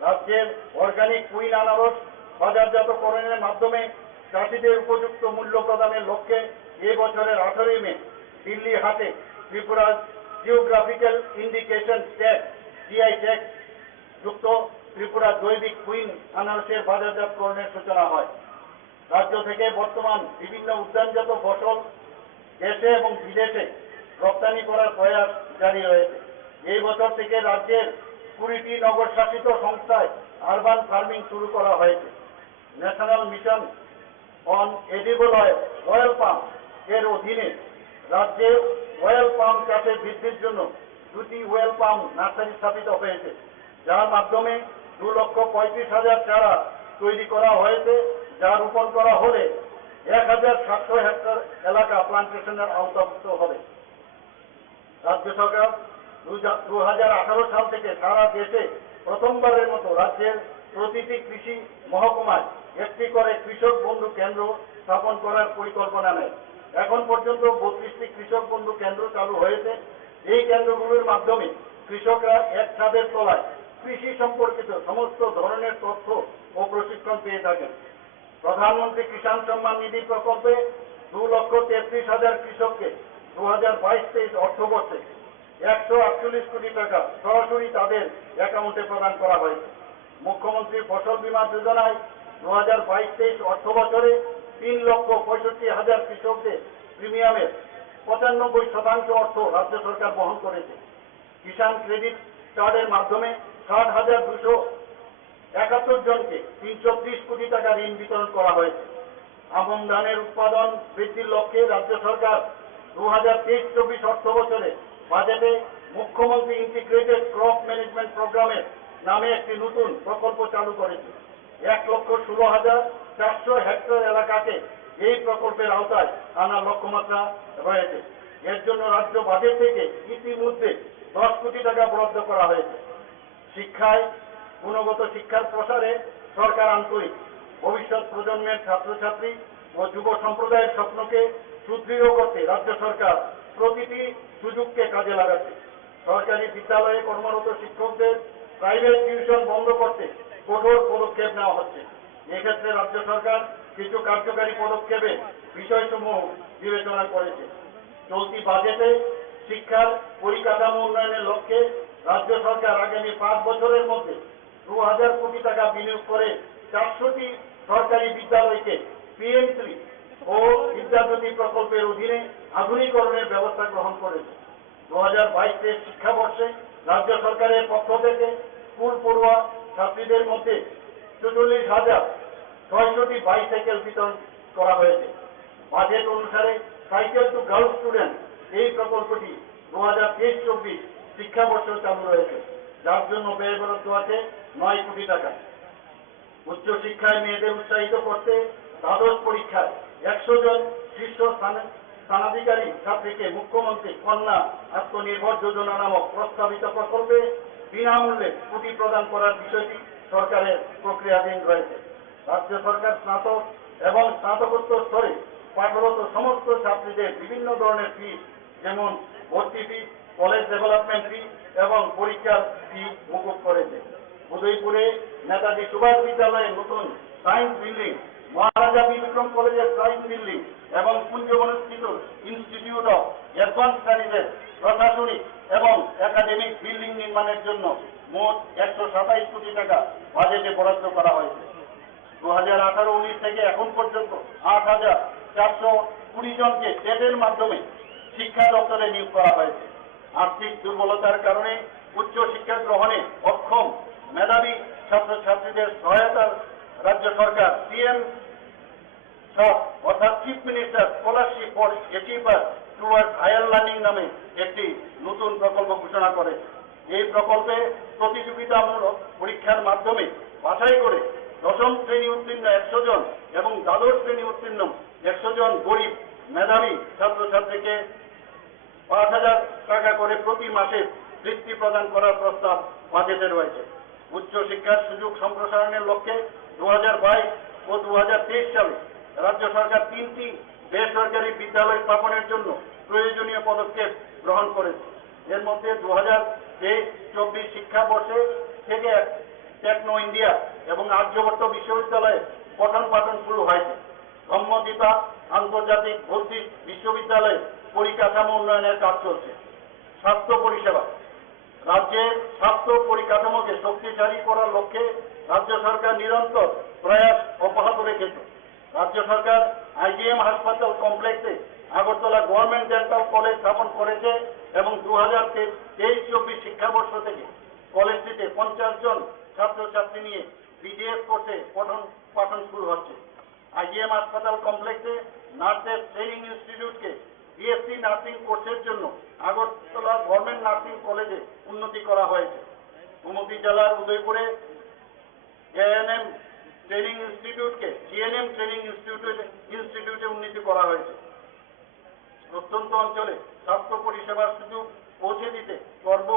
রাজ্যের অর্গানিক কুইন আনারস বাজারজাতকরণের মাধ্যমে চাষিদের উপযুক্ত মূল্য প্রদানের লক্ষ্যে এই বছরের 18 মে দিল্লি হাটে Tripura geographical indication tag GI tag যুক্ত ত্রিপুরা জৈবিক কুইন আনারসের বাজারজাতকরণের সূচনা হয়। রাজ্য থেকে বর্তমান বিভিন্ন উদ্যানজাত ফসল দেশে এবং বিদেশে রপ্তানি করার প্রয়াস জারি রয়েছে। এই বছর থেকে রাজ্যের 20টি নগর শাসিত সংস্থায় আরবান ফার্মিং শুরু করা হয়েছে। National mission on edible oil pump এর অধীনে রাজ্যে ওয়েল পাম্প চাষে বৃদ্ধির জন্য 2টি ওয়েল পাম্প নার্সারি স্থাপিত হয়েছে, যার মাধ্যমে 2,35,000 চারা তৈরি করা হয়েছে, যা রোপণ করা হলে 1,700 হেক্টর এলাকা প্লান্টেশনের আওতাভুক্ত হবে। রাজ্য সরকার 2018 সাল থেকে সারা দেশে প্রথমবারের মতো রাজ্যের প্রতিটি কৃষি মহকুমায় একটি করে কৃষক বন্ধু কেন্দ্র স্থাপন করার পরিকল্পনা নেয়। এখন পর্যন্ত 32টি কৃষক বন্ধু কেন্দ্র চালু হয়েছে। এই কেন্দ্রগুলোর মাধ্যমে কৃষকরা এক ছাদের তলায় কৃষি সম্পর্কিত সমস্ত ধরনের তথ্য ও প্রশিক্ষণ পেয়ে থাকেন। প্রধানমন্ত্রী কিষাণ সম্মান নিধি প্রকল্পে 2,33,000 কৃষককে 2022-23 অর্থবর্ষে 148 কোটি টাকা সরাসরি তাদের অ্যাকাউন্টে প্রদান করা হয়েছে। মুখ্যমন্ত্রী ফসল বীমা যোজনায় 2022-23 অর্থবছরে 3,65,000 কৃষকদের প্রিমিয়ামের 95% অর্থ রাজ্য সরকার বহন করেছে। কিষাণ ক্রেডিট কার্ডের মাধ্যমে 60,271 জনকে 330 কোটি টাকা ঋণ বিতরণ করা হয়েছে। আমন ধানের উৎপাদন বৃদ্ধির লক্ষ্যে রাজ্য সরকার 2023-24 অর্থবছরে বাজেটে মুখ্যমন্ত্রী ইন্টিগ্রেটেড ক্রপ ম্যানেজমেন্ট প্রোগ্রামের নামে একটি নতুন প্রকল্প চালু করেছে। 1,16,400 হেক্টর এলাকাকে এই প্রকল্পের আওতায় আনার লক্ষ্যমাত্রা রয়েছে। এর জন্য রাজ্য বাজেট থেকে ইতিমধ্যে 10 কোটি টাকা বরাদ্দ করা হয়েছে। শিক্ষায় গুণগত শিক্ষার প্রসারে সরকার আন্তরিক। ভবিষ্যৎ প্রজন্মের ছাত্রছাত্রী ও যুব সম্প্রদায়ের স্বপ্নকে সুদৃঢ় করতে রাজ্য সরকার প্রতিটি সুযোগকে কাজে লাগাচ্ছে। সরকারি বিদ্যালয়ে কর্মরত শিক্ষকদের প্রাইভেট টিউশন বন্ধ করতে কঠোর পদক্ষেপ নেওয়া হচ্ছে। এক্ষেত্রে রাজ্য সরকার কিছু কার্যকারী পদক্ষেপে বিষয়সমূহ বিবেচনা করেছে। চলতি বাজেটে শিক্ষার পরিকাঠামো উন্নয়নের লক্ষ্যে রাজ্য সরকার আগামী 5 বছরের মধ্যে 2,000 কোটি টাকা বিনিয়োগ করে 400টি সরকারি বিদ্যালয়কে PM3 ও বিদ্যাজ্যোতি প্রকল্পের অধীনে আধুনিকরণের ব্যবস্থা গ্রহণ করেছে। 2022-23 শিক্ষাবর্ষে রাজ্য সরকারের পক্ষ থেকে স্কুল পড়ুয়া ছাত্রীদের মধ্যে 44,600টি বাইসাইকেল বিতরণ করা হয়েছে। বাজেট অনুসারে সাইকেল টু গার্লস স্টুডেন্ট এই প্রকল্পটি 2023-24 শিক্ষাবর্ষ চালু রয়েছে, যার জন্য ব্যয় বরাদ্দ আছে 9 কোটি টাকা। উচ্চ শিক্ষায় মেয়েদের উৎসাহিত করতে দ্বাদশ পরীক্ষায় 100 জন শীর্ষ স্থানাধিকারী ছাত্রীকে মুখ্যমন্ত্রী কন্যা আত্মনির্ভর যোজনা নামক প্রস্তাবিত প্রকল্পে বিনামূল্যে পুঁজি প্রদান করার বিষয়টি সরকারের প্রক্রিয়াধীন রয়েছে। রাজ্য সরকার স্নাতক এবং স্নাতকোত্তর স্তরে পাঠরত সমস্ত ছাত্রীদের বিভিন্ন ধরনের ফি, যেমন ভর্তি ফি, কলেজ ডেভেলপমেন্ট ফি এবং পরীক্ষার ফি মকুব করেছে। উদয়পুরে নেতাজি সুভাষ বিদ্যালয়ের নতুন সায়েন্স বিল্ডিং, মহারাজা বিক্রম কলেজের সায়েন্স বিল্ডিং এবং কুঞ্জবনস্থিত ইনস্টিটিউট অফ অ্যাডভান্স স্টাডিজের প্রশাসনিক এবং একাডেমিক বিল্ডিং নির্মাণের জন্য মোট 127 কোটি টাকা বাজেটে বরাদ্দ করা হয়েছে। 2018-19 থেকে এখন পর্যন্ত 8,420 জনকে টেটের মাধ্যমে শিক্ষা দপ্তরে নিয়োগ করা হয়েছে। আর্থিক দুর্বলতার কারণে উচ্চ শিক্ষা গ্রহণে অক্ষম মেধাবী ছাত্রছাত্রীদের সহায়তার রাজ্য সরকার CM অর্থাৎ chief minister scholarship for achiever towards higher learning নামে একটি নতুন প্রকল্প ঘোষণা করে। এই প্রকল্পে প্রতিযোগিতামূলক পরীক্ষার মাধ্যমে বাছাই করে দশম শ্রেণী উত্তীর্ণ 100 জন এবং দ্বাদশ শ্রেণী উত্তীর্ণ 100 জন গরিব মেধাবী ছাত্রছাত্রীকে 5,000 টাকা করে প্রতি মাসে বৃত্তি প্রদান করার প্রস্তাব বাজেটে রয়েছে। উচ্চ শিক্ষার সুযোগ সম্প্রসারণের লক্ষ্যে 2022 ও 2023 সালে রাজ্য সরকার 3টি বেসরকারি বিদ্যালয় স্থাপনের জন্য প্রয়োজনীয় পদক্ষেপ গ্রহণ করেছে। এর মধ্যে 2023-24 শিক্ষাবর্ষে থেকে টেকনো ইন্ডিয়া এবং আর্যভট্ট বিশ্ববিদ্যালয়ে পঠন পাঠন শুরু হয়েছে। ব্রহ্মদ্বীপা আন্তর্জাতিক বৌদ্ধিক বিশ্ববিদ্যালয়ে পরিকাঠামো উন্নয়নের কাজ চলছে। স্বাস্থ্য পরিষেবা, রাজ্যের স্বাস্থ্য পরিকাঠামোকে শক্তিশালী করার লক্ষ্যে রাজ্য সরকার নিরন্তর প্রয়াস অব্যাহত রেখেছে। রাজ্য সরকার IGM হাসপাতাল কমপ্লেক্সে আগরতলা গভর্নমেন্ট ডেন্টাল কলেজ স্থাপন করেছে এবং 2023-24 শিক্ষাবর্ষ থেকে কলেজটিতে 50 জন ছাত্রছাত্রী নিয়ে BDS কোর্সে পঠন পাঠন শুরু হচ্ছে। আইজিএম হাসপাতাল কমপ্লেক্সে নার্সেস ট্রেনিং ইনস্টিটিউটকে বিএসসি নার্সিং কোর্সের জন্য আগরতলা গভর্নমেন্ট নার্সিং কলেজে উন্নতি করা হয়েছে। গোমতী জেলার উদয়পুরে এএনএম ট্রেনিং ইনস্টিটিউটকে জিএনএম ট্রেনিং ইনস্টিটিউটে উন্নতি করা হয়েছে। প্রত্যন্ত অঞ্চলে স্বাস্থ্য পরিষেবার সুযোগ পৌঁছে দিতে করব,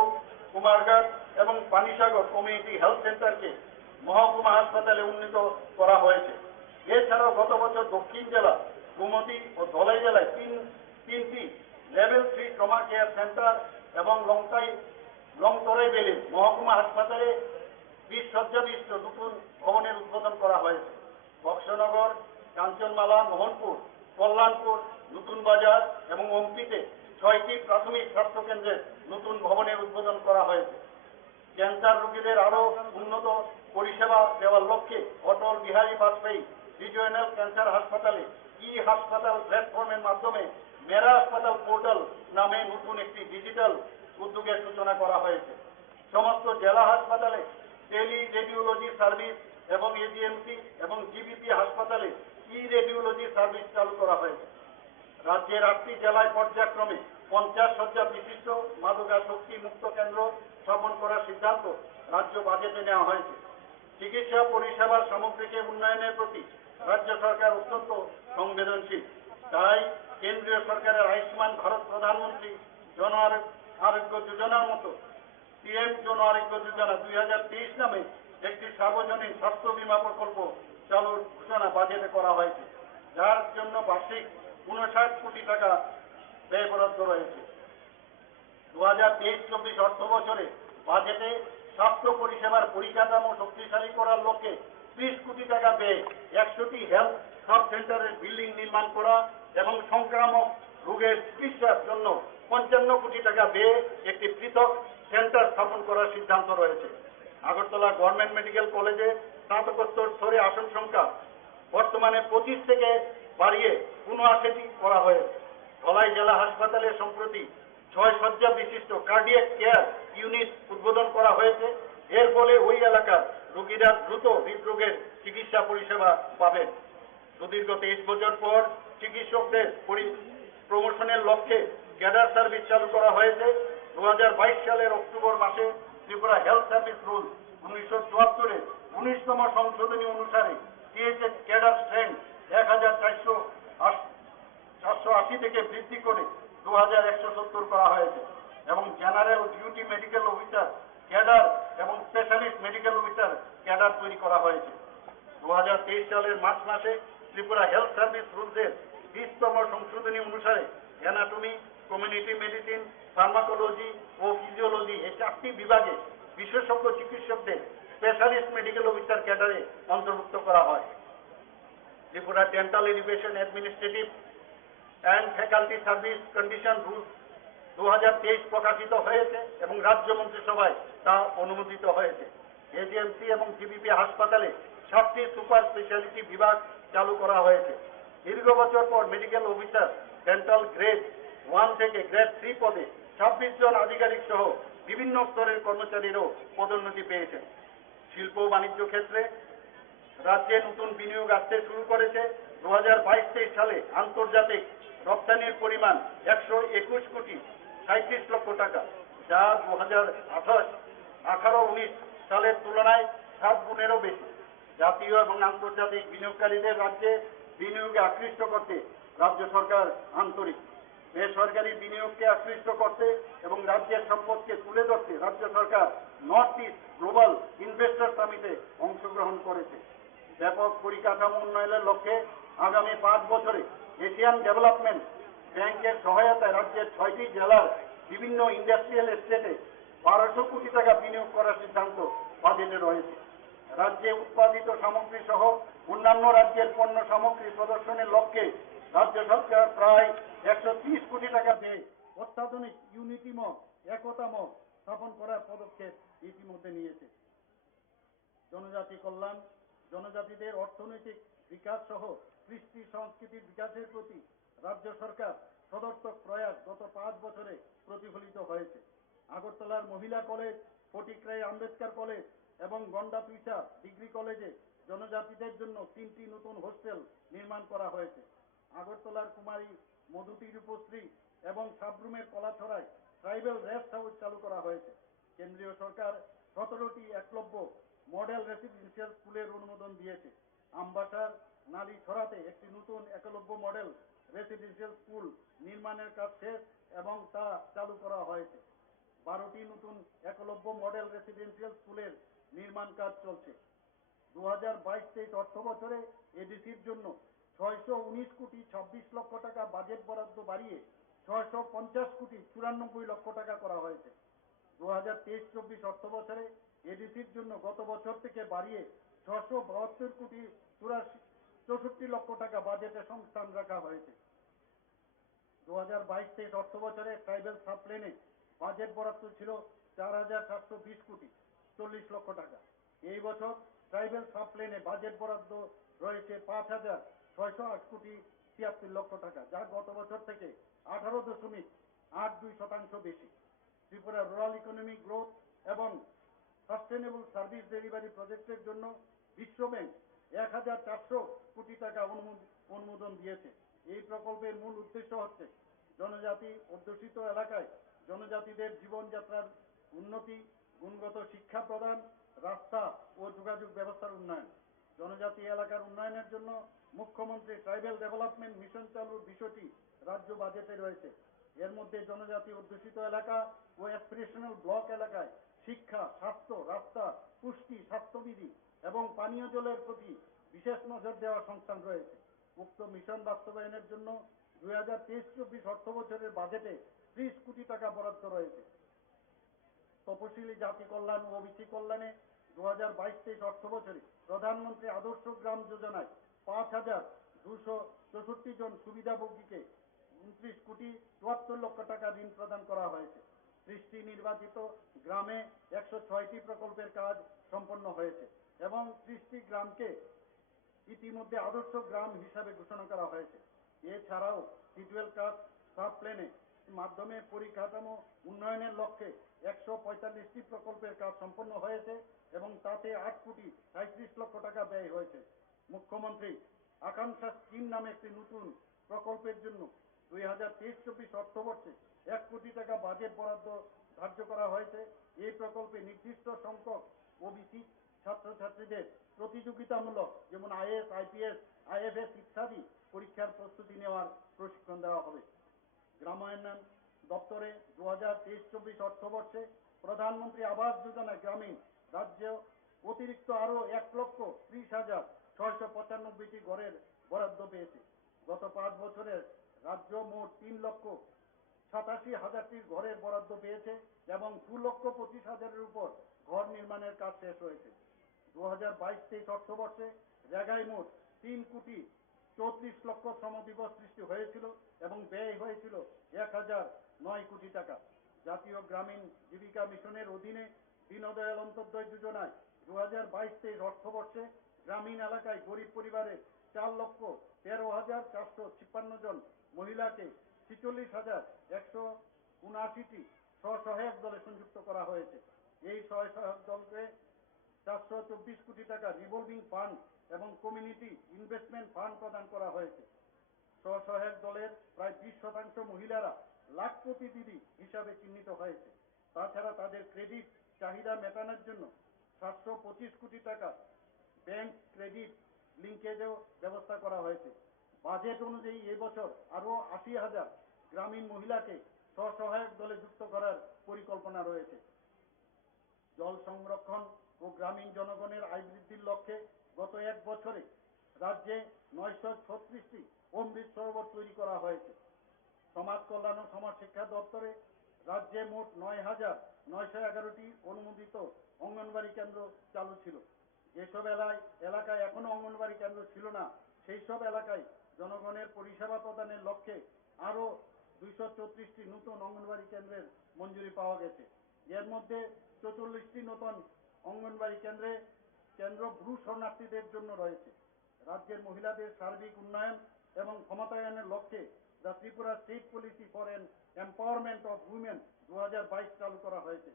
কুমারঘাট এবং পানিসাগর কমিউনিটি হেলথ সেন্টারকে মহকুমা হাসপাতালে উন্নীত করা হয়েছে। এছাড়াও গত বছর দক্ষিণ জেলা গোমতী ও ধলাই জেলায় তিনটি লেভেল 3 ট্রমা কেয়ার সেন্টার এবং লংতরাই বেলে মহকুমা হাসপাতালে 20 শয্যা বিশিষ্ট নতুন ভবনের উদ্বোধন করা হয়েছে। বক্সনগর, কাঞ্চনমালা, মোহনপুর, কল্যাণপুর, নতুন বাজার এবং ওমপিতে 6টি প্রাথমিক স্বাস্থ্য কেন্দ্রের নতুন ভবনের উদ্বোধন করা হয়েছে। ক্যান্সার রোগীদের আরও উন্নত পরিষেবা দেওয়ার লক্ষ্যে অটল বিহারী বাজপেয়ী রিজিওনাল ক্যান্সার হাসপাতালে হাসপাতাল প্ল্যাটফর্মের মাধ্যমে মেরা হাসপাতাল পোর্টাল নামে নতুন একটি ডিজিটাল উদ্যোগের সূচনা করা হয়েছে। সমস্ত জেলা হাসপাতালে টেলি রেডিওলজি সার্ভিস এবং এজিএমসি এবং জিবিপি হাসপাতালে রেডিওলজি সার্ভিস চালু করা হয়েছে। রাজ্যের 8টি জেলায় পর্যায়ক্রমে 50 শয্যা বিশিষ্ট মাদকাসক্তি মুক্ত কেন্দ্র স্থাপন করার সিদ্ধান্ত রাজ্য বাজেটে নেওয়া হয়েছে। চিকিৎসা পরিষেবার সামগ্রিক উন্নয়নের প্রতি রাজ্য সরকার অত্যন্ত সংবেদনশীল। তাই কেন্দ্রীয় সরকারের আয়ুষ্মান ভারত প্রধানমন্ত্রী জন আরোগ্য যোজনার মতো পিএম জন আরোগ্য যোজনা 2023 নামে একটি সার্বজনীন স্বাস্থ্য বীমা প্রকল্প চালুর ঘোষণা বাজেটে করা হয়েছে, যার জন্য বার্ষিক 59 কোটি টাকা ব্যয় বরাদ্দ রয়েছে। 2023-24 অর্থ বছরে বাজেটে স্বাস্থ্য পরিষেবার পরিকাঠামো শক্তিশালী করার লক্ষ্যে 30 কোটি টাকা ব্যয় 100টি হেলথ সাব সেন্টারের বিল্ডিং নির্মাণ করা এবং সংক্রামক রোগের চিকিৎসার জন্য 55 কোটি টাকা ব্যয়ে একটি পৃথক সেন্টার স্থাপন করার সিদ্ধান্ত রয়েছে। আগরতলা গভর্নমেন্ট মেডিকেল কলেজে স্নাতকোত্তর স্তরে আসন সংখ্যা বর্তমানে 25 থেকে বাড়িয়ে 79টি করা হয়েছে। ধলাই জেলা হাসপাতালে সম্প্রতি 6 শয্যা বিশিষ্ট কার্ডিয়াক কেয়ার ইউনিট উদ্বোধন করা হয়েছে। এর ফলে ওই এলাকার রোগীরা দ্রুত হৃদরোগের চিকিৎসা পরিষেবা পাবেন। সুদীর্ঘ 23 বছর পর চিকিৎসকদের প্রমোশনের লক্ষ্যে ক্যাডার সার্ভিস চালু করা হয়েছে। 2022 সালের অক্টোবর মাসে ত্রিপুরা হেলথ সার্ভিস রুল 1974-এর 19তম সংশোধনী অনুসারে সিএইচএস ক্যাডার স্ট্রেংথ 1480 থেকে বৃদ্ধি করে 2170 করা হয়েছে এবং general duty medical officer cadre এবং স্পেশালিস্ট মেডিকেল অফিসার ক্যাডার তৈরি করা হয়েছে। 2023 সালের মার্চ মাসে ত্রিপুরা হেলথ সার্ভিস রুলসের 20তম সংশোধনী অনুসারে অ্যানাটমি, কমিউনিটি মেডিসিন, ফার্মাকোলজি ও ফিজিওলজি এই 4টি বিভাগে বিশেষজ্ঞ চিকিৎসকদের স্পেশালিস্ট মেডিকেল অফিসার ক্যাডারে অন্তর্ভুক্ত করা হয়। Tripura dental education administrative and faculty service condition rules 2023 প্রকাশিত হয়েছে এবং রাজ্য মন্ত্রিসভায় তা অনুমোদিত হয়েছে। এজিএমসি এবং জিবিপি হাসপাতালে 7টি সুপার স্পেশালিটি বিভাগ চালু করা হয়েছে। দীর্ঘ বছর পর মেডিকেল অফিসার ডেন্টাল গ্রেড 1 থেকে গ্রেড 3 পদে 26 জন আধিকারিক সহ বিভিন্ন স্তরের কর্মচারীরাও পদোন্নতি পেয়েছেন। শিল্প ও বাণিজ্য ক্ষেত্রে রাজ্যে নতুন বিনিয়োগ আসতে শুরু করেছে। 2022-23 সালে আন্তর্জাতিক রপ্তানির পরিমাণ 121 কোটি 37 লক্ষ টাকা, যা 2018-19 সালের তুলনায় 7 গুণেরও বেশি। জাতীয় এবং আন্তর্জাতিক বিনিয়োগকারীদের রাজ্যে বিনিয়োগে আকৃষ্ট করতে রাজ্য সরকার আন্তরিক। বেসরকারি বিনিয়োগকে আকৃষ্ট করতে এবং রাজ্যের সম্পদকে তুলে ধরতে রাজ্য সরকার নর্থ ইস্ট গ্লোবাল ইনভেস্টর সামিটে অংশগ্রহণ করেছে। ব্যাপক পরিকাঠামো উন্নয়নের লক্ষ্যে আগামী 5 বছরে এশিয়ান ডেভেলপমেন্ট ব্যাংকের সহায়তায় রাজ্যের 6টি জেলার বিভিন্ন ইন্ডাস্ট্রিয়াল এস্টেটে 1200 কোটি টাকা বিনিয়োগ করার সিদ্ধান্ত বাজেটে রয়েছে। রাজ্যে উৎপাদিত সামগ্রী সহ অন্যান্য রাজ্যের পণ্য সামগ্রী প্রদর্শনের লক্ষ্যে রাজ্য সরকার প্রায় 130 কোটি টাকা ব্যয়ে অত্যাধুনিক ইউনিটি মল, একতা মল স্থাপন করার পদক্ষেপ ইতিমধ্যে নিয়েছে। জনজাতি কল্যাণ, জনজাতিদের অর্থনৈতিক বিকাশ সহ কৃষ্টি সংস্কৃতির বিকাশের প্রতি রাজ্য সরকার সদর্থক প্রয়াস গত 5 বছরে প্রতিফলিত হয়েছে। আগরতলার মহিলা কলেজ, ফটিকরাই আম্বেদকর কলেজ এবং গন্ডাতুইসা ডিগ্রি কলেজে জনজাতিদের জন্য 3টি নতুন হোস্টেল নির্মাণ করা হয়েছে। আগরতলার কুমারী মধুতি রূপশ্রী এবং সাবরুমের কলাছড়ায় ট্রাইবেল রেস্ট হাউস চালু করা হয়েছে। কেন্দ্রীয় সরকার 17টি একলব্য মডেল রেসিডেন্সিয়াল স্কুলের অনুমোদন দিয়েছে। আমবাসার নালীছড়াতে একটি নতুন একলব্য মডেল রেসিডেন্সিয়াল স্কুল নির্মাণের কাজ শেষ এবং তা চালু করা হয়েছে। 12টি নতুন একলব্য মডেল রেসিডেন্সিয়াল স্কুলের নির্মাণ কাজ চলছে। 2022-23 অর্থ বছরে এডিসির জন্য 619 কোটি 26 লক্ষ টাকা বাজেট বরাদ্দ বাড়িয়ে 650 কোটি 94 লক্ষ টাকা করা হয়েছে। 2023-24 অর্থ বছরে এডিসির জন্য গত বছর থেকে বাড়িয়ে 672 কোটি 64 লক্ষ টাকা বাজেটে সংস্থান রাখা হয়েছে। 2022-23 অর্থ বছরে ট্রাইবেল সাবপ্লেনে বাজেট বরাদ্দ ছিল 4,720 কোটি 40 লক্ষ টাকা। এই বছর ট্রাইবেল সাবপ্লেনে বাজেট বরাদ্দ রয়েছে 5,608 কোটি 73 লক্ষ টাকা, যা গত বছর থেকে 18.82% বেশি। ত্রিপুরা রুরাল ইকোনমিক গ্রোথ এবং সাস্টেনেবল সার্ভিস ডেলিভারি প্রজেক্টের জন্য বিশ্ব ব্যাংক 1,400 কোটি টাকা অনুমোদন দিয়েছে। এই প্রকল্পের মূল উদ্দেশ্য হচ্ছে জনজাতি অধ্যুষিত এলাকায় জনজাতিদের জীবনযাত্রার উন্নতি, গুণগত শিক্ষা প্রদান, রাস্তা ও যোগাযোগ ব্যবস্থার উন্নয়ন। জনজাতি এলাকার উন্নয়নের জন্য মুখ্যমন্ত্রী ট্রাইবেল ডেভেলপমেন্ট মিশন চালুর বিষয়টি রাজ্য বাজেটে রয়েছে। এর মধ্যে জনজাতি অধ্যুষিত এলাকা ও অ্যাসপিরেশনাল ব্লক এলাকায় শিক্ষা, স্বাস্থ্য, রাস্তা, পুষ্টি, স্বাস্থ্যবিধি এবং পানীয় জলের প্রতি বিশেষ নজর দেওয়ার সংস্থান রয়েছে। উক্ত মিশন বাস্তবায়নের জন্য 2023-24 অর্থ বছরের বাজেটে 30 কোটি টাকা বরাদ্দ রয়েছে। তপশিলি জাতি কল্যাণ ও ওবিসি কল্যাণে 2022-23 অর্থ বছরে প্রধানমন্ত্রী আদর্শ গ্রাম যোজনায় 5,264 জন সুবিধাভোগীকে 29 কোটি 74 লক্ষ টাকা ঋণ প্রদান করা হয়েছে। 30টি নির্বাচিত গ্রামে 106টি প্রকল্পের কাজ সম্পন্ন হয়েছে এবং 30টি গ্রামকে ইতিমধ্যে আদর্শ গ্রাম হিসাবে ঘোষণা করা হয়েছে। এছাড়াও শিডিউল কাস্ট সাব প্ল্যানে মাধ্যমে পরিকাঠামো উন্নয়নের লক্ষ্যে 145টি প্রকল্পের কাজ সম্পন্ন হয়েছে এবং তাতে 8 কোটি 37 লক্ষ টাকা ব্যয় হয়েছে। মুখ্যমন্ত্রী আকাঙ্ক্ষা স্কিম নামে একটি নতুন প্রকল্পের জন্য 2023-24 অর্থবর্ষে 1 কোটি টাকা বাজেট বরাদ্দ ধার্য করা হয়েছে। এই প্রকল্পে নির্দিষ্ট সংখ্যক ওবিসি ছাত্রছাত্রীদের প্রতিযোগিতামূলক যেমন আইএস, আইপিএস, আইএফএস ইত্যাদি পরীক্ষার প্রস্তুতি নেওয়ার প্রশিক্ষণ দেওয়া হবে। গ্রামায়ণ দপ্তরে 2023-24 অর্থবর্ষে প্রধানমন্ত্রী আবাস যোজনা গ্রামীণ রাজ্য অতিরিক্ত আরো 1,30,695টি ঘরের বরাদ্দ পেয়েছে। গত 5 বছরের রাজ্য মোট 3,87,000টির ঘরের বরাদ্দ পেয়েছে এবং 2,25,000-এর উপর ঘর নির্মাণের কাজ শেষ হয়েছে। 2022-23 অর্থবর্ষে রেগায় মোট 3 কোটি 34 লক্ষ শ্রমদিবস সৃষ্টি হয়েছিল এবং ব্যয় হয়েছিল 1,009 কোটি টাকা। জাতীয় গ্রামীণ জীবিকা মিশনের অধীনে দীনদয়াল অন্তর্দয় যোজনায় 2022-23 অর্থবর্ষে গ্রামীণ এলাকায় গরিব পরিবারের 4,13,456 জন মহিলাকে 46,179টি স্বসহায়ক দলে সংযুক্ত করা হয়েছে। এই স্বসহায়ক দলকে 424 কোটি টাকা রিভলভিং ফান্ড এবং কমিউনিটি ইনভেস্টমেন্ট ফান্ড প্রদান করা হয়েছে। স্বসহায়ক দলের প্রায় 20% মহিলারা লাখপতি দিদি হিসাবে চিহ্নিত হয়েছে। তাছাড়া তাদের ক্রেডিট চাহিদা মেটানোর জন্য 725 কোটি টাকা ব্যাংক ক্রেডিট লিঙ্কেজেও ব্যবস্থা করা হয়েছে। বাজেট অনুযায়ী এবছর আরো 80,000 গ্রামীণ মহিলাকে স্বসহায়ক দলে যুক্ত করার পরিকল্পনা রয়েছে। জল সংরক্ষণ ও গ্রামীণ জনগণের আয় বৃদ্ধির লক্ষ্যে গত 1 বছরে রাজ্যে 936টি অমৃত সরোবর তৈরি করা হয়েছে। সমাজ কল্যাণ ও সমাজ শিক্ষা দপ্তরে রাজ্যে মোট 9,911টি অনুমোদিত অঙ্গনবাড়ি কেন্দ্র চালু ছিল। যেসব এলাকায় এখনো অঙ্গনবাড়ি কেন্দ্র ছিল না, সেই সব এলাকায় জনগণের পরিষেবা প্রদানের লক্ষ্যে আরো 234টি নতুন অঙ্গনবাড়ি কেন্দ্রের মঞ্জুরি পাওয়া গেছে। এর মধ্যে 44টি নতুন অঙ্গনবাড়ি কেন্দ্র ভ্রূ শরণার্থীদের জন্য রয়েছে। রাজ্যের মহিলাদের সার্বিক উন্নয়ন এবং ক্ষমতায়নের লক্ষ্যে the Tripura state policy for N empowerment of women 2022 চালু করা হয়েছে।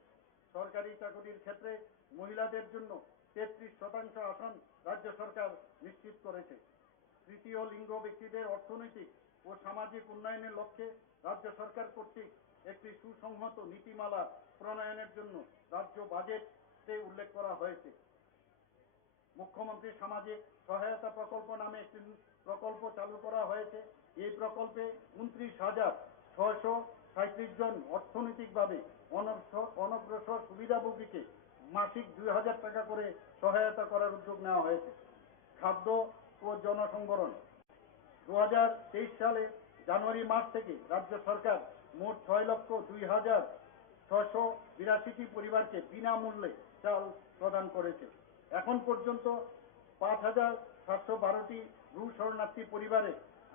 সরকারি চাকরির ক্ষেত্রে মহিলাদের জন্য 33% আসন রাজ্য সরকার নিশ্চিত করেছে। তৃতীয় লিঙ্গ ব্যক্তিদের অর্থনৈতিক ও সামাজিক উন্নয়নের লক্ষ্যে রাজ্য সরকার কর্তৃক একটি সুসংহত নীতিমালা প্রণয়নের জন্য রাজ্য বাজেটে উল্লেখ করা হয়েছে। মুখ্যমন্ত্রী সামাজিক সহায়তা প্রকল্প নামে একটি প্রকল্প চালু করা হয়েছে। এই প্রকল্পে 29,637 জন অর্থনৈতিকভাবে অনগ্রসর সুবিধাভোগীকে মাসিক 2,000 টাকা করে সহায়তা করার উদ্যোগ নেওয়া হয়েছে। খাদ্য ও জনসংবরণ 2023 সালে জানুয়ারি মাস থেকে রাজ্য সরকার মোট 6,02,682টি পরিবারকে বিনামূল্যে চাল প্রদান করেছে। এখন পর্যন্ত 5,712টি ভূ শরণার্থী পরিবারে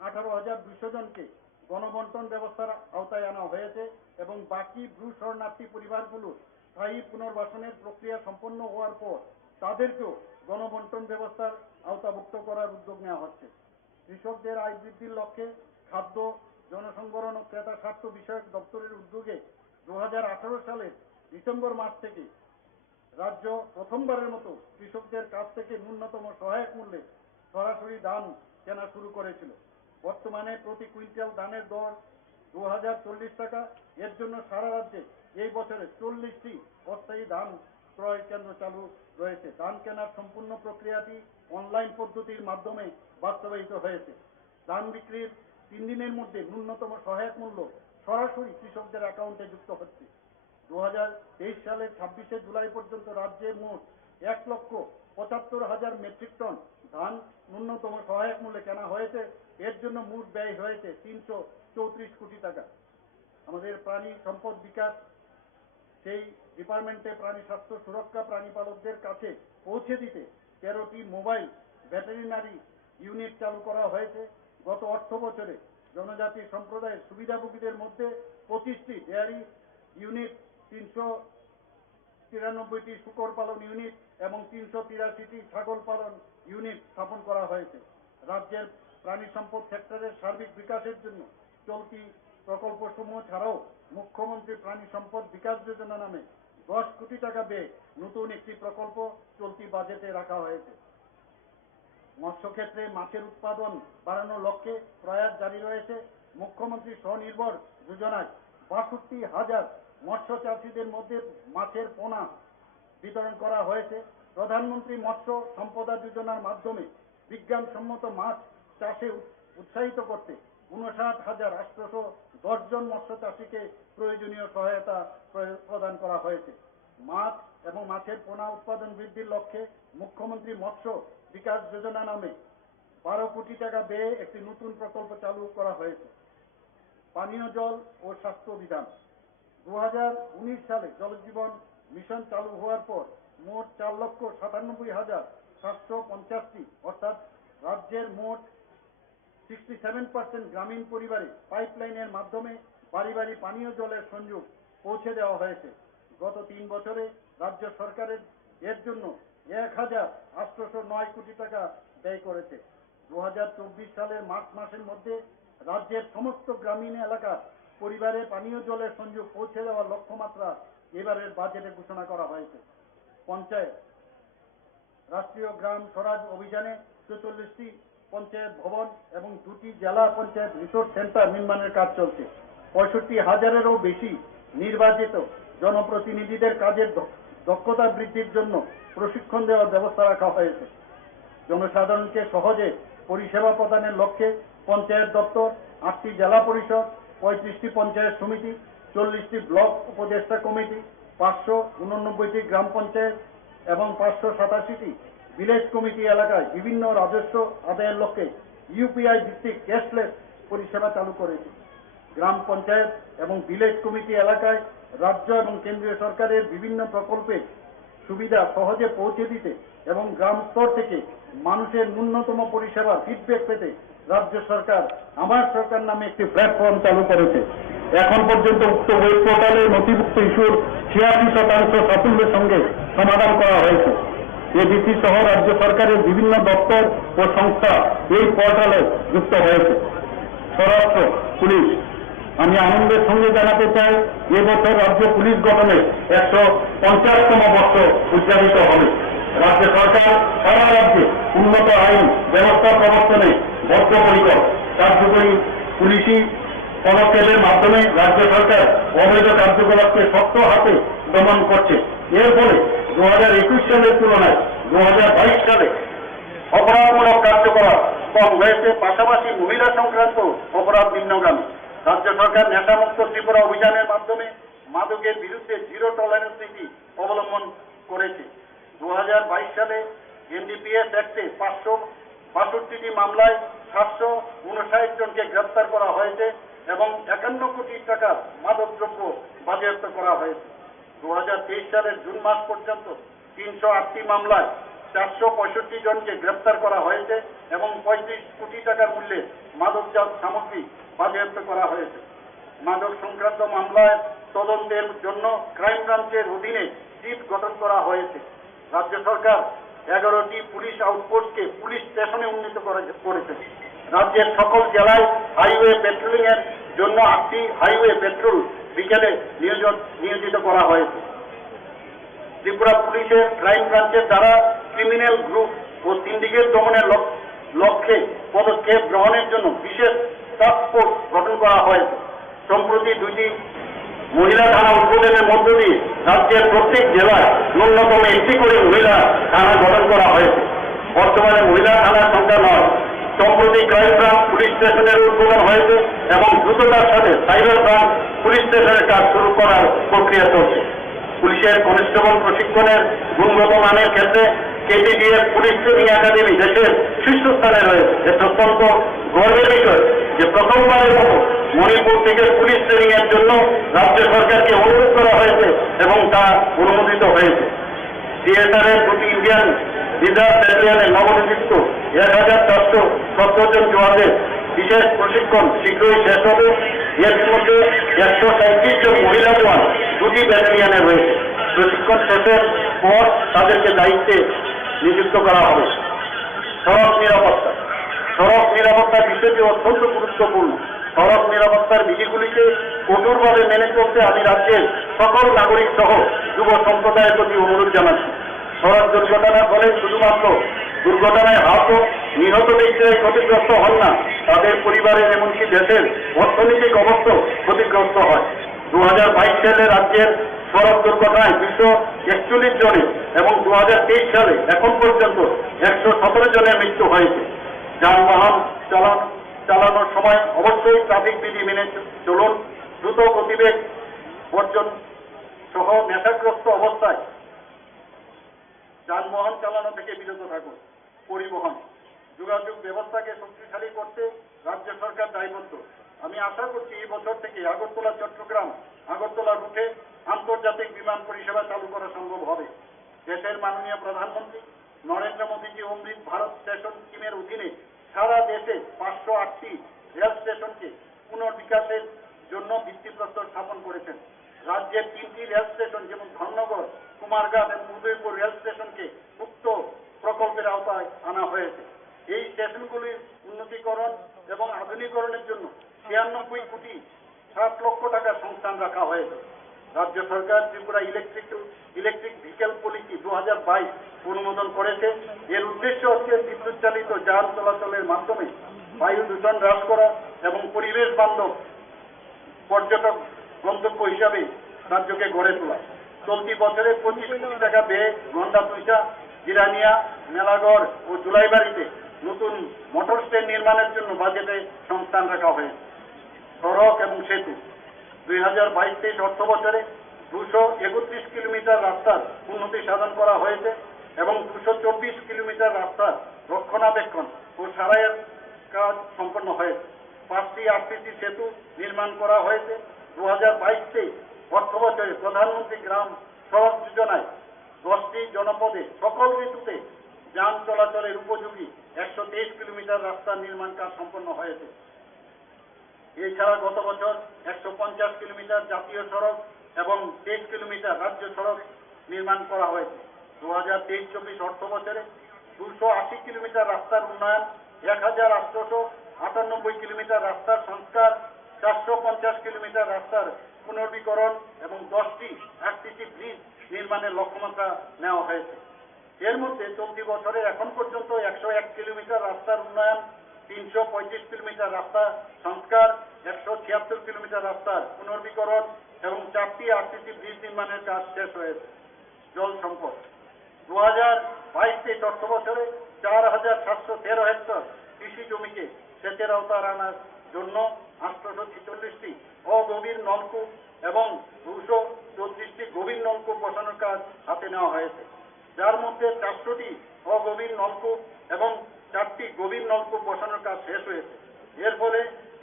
18,200 জনকে গণবন্টন ব্যবস্থার আওতায় আনা হয়েছে এবং বাকি ভূ শরণার্থী পরিবারগুলো স্থায়ী পুনর্বাসনের প্রক্রিয়া সম্পন্ন হওয়ার পর তাদেরকেও গণবন্টন ব্যবস্থার আওতাভুক্ত করার উদ্যোগ নেওয়া হচ্ছে। কৃষকদের আয় বৃদ্ধির লক্ষ্যে খাদ্য, জনসংবরণ ও ক্রেতা স্বার্থ বিষয়ক দপ্তরের উদ্যোগে 2018 সালের ডিসেম্বর মাস থেকে রাজ্য প্রথমবারের মতো কৃষকদের কাছ থেকে ন্যূনতম সহায়ক মূল্যে সরাসরি ধান কেনা শুরু করেছিল। বর্তমানে প্রতি কুইন্টাল ধানের দর 2,040 টাকা। এর জন্য সারা রাজ্যে এই বছরে 40টি অস্থায়ী ধান ক্রয় কেন্দ্র চালু রয়েছে। ধান কেনার সম্পূর্ণ প্রক্রিয়াটি অনলাইন পদ্ধতির মাধ্যমে বাস্তবায়িত হয়েছে। ধান বিক্রির 3 দিনের মধ্যে ন্যূনতম সহায়ক মূল্য সরাসরি কৃষকদের অ্যাকাউন্টে যুক্ত হচ্ছে। 2023 সালের 26শে জুলাই পর্যন্ত রাজ্যে মোট 1,75,000 মেট্রিক টন ধান ন্যূনতম সহায়ক মূল্যে কেনা হয়েছে। এর জন্য মোট ব্যয় হয়েছে 334 কোটি টাকা। আমাদের প্রাণী সম্পদ বিকাশ সেই ডিপার্টমেন্টে প্রাণী স্বাস্থ্য সুরক্ষা প্রাণী পালকদের কাছে পৌঁছে দিতে 13টি মোবাইল ভেটেরিনারি ইউনিট চালু করা হয়েছে। গত অর্থ বছরে জনজাতি সম্প্রদায়ের সুবিধাভোগীদের মধ্যে 25টি ডেয়ারি ইউনিট, 393টি শূকর পালন ইউনিট এবং 383টি ছাগল পালন ইউনিট স্থাপন করা হয়েছে। রাজ্যের প্রাণী সম্পদ সেক্টরের সার্বিক বিকাশের জন্য চলতি প্রকল্পসমূহ ছাড়াও মুখ্যমন্ত্রী প্রাণী সম্পদ বিকাশ যোজনা নামে 10 কোটি টাকা ব্যয়ে নতুন একটি প্রকল্প চলতি বাজেটে রাখা হয়েছে। মৎস্য ক্ষেত্রে মাছের উৎপাদন বাড়ানোর লক্ষ্যে প্রয়াস জারি রয়েছে। মুখ্যমন্ত্রী স্বনির্ভর যোজনায় 62,000 মৎস্য চাষীদের মধ্যে মাছের পোনা বিতরণ করা হয়েছে। প্রধানমন্ত্রী মৎস্য সম্পদা যোজনার মাধ্যমে বিজ্ঞানসম্মত মাছ চাষে উৎসাহিত করতে 59,810 জন মৎস্য চাষীকে প্রয়োজনীয় সহায়তা প্রদান করা হয়েছে। মাছ এবং মাছের পোনা উৎপাদন বৃদ্ধির লক্ষ্যে মুখ্যমন্ত্রী মৎস্য বিকাশ যোজনা নামে 12 কোটি টাকা ব্যয়ে একটি নতুন প্রকল্প চালু করা হয়েছে। পানীয় জল ও স্বাস্থ্য বিধান 2019 সালে জলজীবন মিশন চালু হওয়ার পর মোট 4,97,750টি অর্থাৎ রাজ্যের মোট 67% গ্রামীণ পরিবারে পাইপলাইনের মাধ্যমে বাড়ি বাড়ি পানীয় জলের সংযোগ পৌঁছে দেওয়া হয়েছে। গত 3 বছরে রাজ্য সরকারের এর জন্য 1,809 কোটি টাকা ব্যয় করেছে। 2024 সালের মার্চ মাসের মধ্যে রাজ্যের সমস্ত গ্রামীণ এলাকার পরিবারে পানীয় জলের সংযোগ পৌঁছে দেওয়ার লক্ষ্যমাত্রা এবারের বাজেটে ঘোষণা করা হয়েছে। পঞ্চায়েত রাষ্ট্রীয় গ্রাম স্বরাজ অভিযানে 44টি পঞ্চায়েত ভবন এবং 2টি জেলা পঞ্চায়েত রিসোর্স সেন্টার নির্মাণের কাজ চলছে। 65,000-এরও বেশি নির্বাচিত জনপ্রতিনিধিদের কাজের দক্ষতা বৃদ্ধির জন্য প্রশিক্ষণ দেওয়ার ব্যবস্থা রাখা হয়েছে। জনসাধারণকে সহজে পরিষেবা প্রদানের লক্ষ্যে পঞ্চায়েত দপ্তর, 8টি জেলা পরিষদ, 35টি পঞ্চায়েত সমিতি, 40টি ব্লক উপদেষ্টা কমিটি, 589টি গ্রাম পঞ্চায়েত এবং 587টি ভিলেজ কমিটি এলাকায় বিভিন্ন রাজস্ব আদায়ের লক্ষ্যে ইউপিআই ভিত্তিক ক্যাশলেস পরিষেবা চালু করেছে। গ্রাম পঞ্চায়েত এবং ভিলেজ কমিটি এলাকায় রাজ্য এবং কেন্দ্রীয় সরকারের বিভিন্ন প্রকল্পের সুবিধা সহজে পৌঁছে দিতে এবং গ্রাম স্তর থেকে মানুষের ন্যূনতম পরিষেবা ফিডব্যাক পেতে রাজ্য সরকার আমার সরকার নামে একটি প্ল্যাটফর্ম চালু করেছে। এখন পর্যন্ত উক্ত ওয়েব পোর্টালে নথিভুক্ত ইস্যুর 86% সাফল্যের সঙ্গে সমাধান করা হয়েছে। এডিসি সহ রাজ্য সরকারের বিভিন্ন দপ্তর ও সংস্থা এই পোর্টালে যুক্ত হয়েছে। স্বরাষ্ট্র পুলিশ, আমি আনন্দের সঙ্গে জানাতে চাই এবছর রাজ্য পুলিশ গঠনের 150তম বর্ষ উদযাপিত হবে। রাজ্য সরকার সারা রাজ্যে উন্নত আইন ব্যবস্থা প্রবর্তনে বদ্ধপরিকর। কার্যকরী পুলিশি পদক্ষেপের মাধ্যমে রাজ্য সরকার অবৈধ কার্যকলাপকে শক্ত হাতে দমন করছে। এর ফলে 2021 সালের তুলনায় 2022 সালে অপরাধমূলক কার্যকলাপ কম হয়েছে, পাশাপাশি মহিলা সংক্রান্ত অপরাধ নিম্নগামী। রাজ্য সরকার নেশামুক্ত ত্রিপুরা অভিযানের মাধ্যমে মাদকের বিরুদ্ধে জিরো টলারেন্স নীতি অবলম্বন করেছে। 2022 সালে এনডিপিএস অ্যাক্টে 562টি মামলায় 759 জনকে গ্রেপ্তার করা হয়েছে এবং 51 কোটি টাকার মাদকদ্রব্য বাজেয়াপ্ত করা হয়েছে। 2023 সালের জুন মাস পর্যন্ত 308টি মামলায় 465 জনকে গ্রেপ্তার করা হয়েছে এবং 35 কোটি টাকার মূল্যের মাদকজাত সামগ্রী বাজেয়াপ্ত করা হয়েছে। মাদক সংক্রান্ত মামলায় তদন্তের জন্য ক্রাইম ব্রাঞ্চের অধীনে টিম গঠন করা হয়েছে। রাজ্য সরকার 11টি পুলিশ আউটপোস্টকে পুলিশ স্টেশনে উন্নীত করেছে। রাজ্যের সকল জেলায় হাইওয়ে পেট্রোলিং এর জন্য 8টি হাইওয়ে পেট্রোল বিকেলে নিয়োজিত করা হয়েছে। ত্রিপুরা পুলিশের ক্রাইম ব্রাঞ্চের দ্বারা ক্রিমিনাল গ্রুপ ও সিন্ডিকেট দমনের লক্ষ্যে পদক্ষেপ গ্রহণের জন্য বিশেষ টাস্ক ফোর্স গঠন করা হয়েছে। সম্প্রতি 2টি মহিলা থানা উদ্বোধনের মধ্য দিয়ে রাজ্যের প্রত্যেক জেলায় ন্যূনতম 1টি করে মহিলা থানা গঠন করা হয়েছে। বর্তমানে মহিলা থানার সংখ্যা 9। সম্প্রতি ক্রাইম ব্রাঞ্চ পুলিশ স্টেশনের উদ্বোধন হয়েছে এবং দ্রুততার সাথে সাইবার ব্রাঞ্চ পুলিশ স্টেশনের কাজ শুরু করার প্রক্রিয়া চলছে। পুলিশের কনস্টেবল প্রশিক্ষণের গুণগত মানের ক্ষেত্রে কেটিডিএফ পুলিশ ট্রেনিং একাডেমি দেশের শীর্ষস্থানে রয়েছে। এটা অত্যন্ত গর্বের বিষয় যে প্রথমবারের মতো মণিপুর থেকে পুলিশ ট্রেনিং এর জন্য রাজ্য সরকারকে অনুরোধ করা হয়েছে এবং তা অনুমোদিত হয়েছে। সিএসআরের 2টি ইন্ডিয়ান রিজার্ভ ব্যাটালিয়নের নবনিযুক্ত 1470 জন জওয়ানদের বিশেষ প্রশিক্ষণ শীঘ্রই শেষ হবে। এর মধ্যে 137 জন মহিলা জওয়ান 2টি ব্যাটালিয়নে রয়েছে। প্রশিক্ষণ শেষের পর তাদেরকে দায়িত্বে নিযুক্ত করা হবে। সড়ক নিরাপত্তা বিষয়টি অত্যন্ত গুরুত্বপূর্ণ। সড়ক নিরাপত্তার বিধিগুলিকে কঠোরভাবে মেনে চলতে আমি রাজ্যের সকল নাগরিক সহ যুব সম্প্রদায়ের প্রতি অনুরোধ জানাচ্ছি। সড়ক দুর্ঘটনার ফলে শুধুমাত্র দুর্ঘটনায় আহত নিহত ব্যক্তিরাই ক্ষতিগ্রস্ত হন না, তাদের পরিবারের এমনকি দেশের অর্থনৈতিক অবস্থা ক্ষতিগ্রস্ত হয়। 2022 সালে রাজ্যের সড়ক দুর্ঘটনায় 241 জনের এবং 2023 সালে এখন পর্যন্ত 117 জনের মৃত্যু হয়েছে। যানবাহন চালানোর সময় অবশ্যই ট্রাফিক বিধি মেনে চলুন। দ্রুত গতিবেগ বর্জন সহ নেশাগ্রস্ত অবস্থায় যানবাহন চালানো থেকে বিরত থাকুন। পরিবহন যোগাযোগ ব্যবস্থাকে শক্তিশালী করতে রাজ্য সরকার দায়বদ্ধ। আমি আশা করছি এই বছর থেকে আগরতলা চট্টগ্রাম আগরতলা রুটে আন্তর্জাতিক বিমান পরিষেবা চালু করা সম্ভব হবে। দেশের মাননীয় প্রধানমন্ত্রী নরেন্দ্র মোদীজি অমৃত ভারত স্টেশন স্কিমের অধীনে সারা দেশে 508টি রেল স্টেশনকে পুনর্বিকাশের জন্য ভিত্তিপ্রস্তর স্থাপন করেছেন। রাজ্যের 3টি রেল স্টেশন যেমন ধর্মনগর, কুমারঘাট এবং উদয়পুর রেল স্টেশনকে উক্ত প্রকল্পের আওতায় আনা হয়েছে। এই স্টেশনগুলির উন্নতিকরণ এবং আধুনিকরণের জন্য 96 কোটি 7 লক্ষ টাকা সংস্থান রাখা হয়েছে। রাজ্য সরকার ত্রিপুরা ইলেকট্রিক ভেহিকেল পলিসি 2022 অনুমোদন করেছে। এর উদ্দেশ্য হচ্ছে বিদ্যুৎ চালিত যান চলাচলের মাধ্যমে বায়ু দূষণ হ্রাস করা এবং পরিবেশ বান্ধব পর্যটক গন্তব্য হিসাবে রাজ্যকে গড়ে তোলা। চলতি বছরে 25 কোটি টাকা ব্যয়ে গন্ডাতুইশা, জিরানিয়া, মেলাগড় ও জুলাইবাড়িতে নতুন মোটর স্ট্যান্ড নির্মাণের জন্য বাজেটে সংস্থান রাখা হয়েছে। সড়ক এবং সেতু 2022-23 অর্থ বছরে 231 কিলোমিটার রাস্তার উন্নতি সাধন করা হয়েছে এবং 224 কিলোমিটার রাস্তার রক্ষণাবেক্ষণ ও সারাইয়ের কাজ সম্পন্ন হয়েছে। 5টি আরসিসি সেতু নির্মাণ করা হয়েছে। 2022-23 অর্থ বছরে প্রধানমন্ত্রী গ্রাম সড়ক যোজনায় 10টি জনপদে সকল ঋতুতে যান চলাচলের উপযোগী 123 কিলোমিটার রাস্তার নির্মাণ কাজ সম্পন্ন হয়েছে। এছাড়া গত বছর 150 কিলোমিটার জাতীয় সড়ক এবং 23 কিলোমিটার রাজ্য সড়ক নির্মাণ করা হয়েছে। 2023-24 অর্থ বছরে 280 কিলোমিটার রাস্তার উন্নয়ন, 1898 কিলোমিটার রাস্তার সংস্কার, 450 কিলোমিটার রাস্তার পুনর্বীকরণ এবং 10টি আরসিসি ব্রিজ নির্মাণের লক্ষ্যমাত্রা নেওয়া হয়েছে। এর মধ্যে চলতি বছরে এখন পর্যন্ত 101 কিলোমিটার রাস্তার উন্নয়ন, 335 কিলোমিটার রাস্তা সংস্কার, 176 কিলোমিটার রাস্তার পুনর্বীকরণ এবং 4টি আরসিসি ব্রিজ নির্মাণের কাজ শেষ হয়েছে। জল সম্পদ 2022-23 অর্থ বছরে 4,713 হেক্টর কৃষি জমিকে সেচের আওতায় আনার জন্য 846টি অগভীর নলকূপ এবং 234টি গভীর নলকূপ বসানোর কাজ হাতে নেওয়া হয়েছে, যার মধ্যে 400টি অগভীর নলকূপ এবং 4টি গভীর নলকূপ বসানোর কাজ শেষ হয়েছে। এর ফলে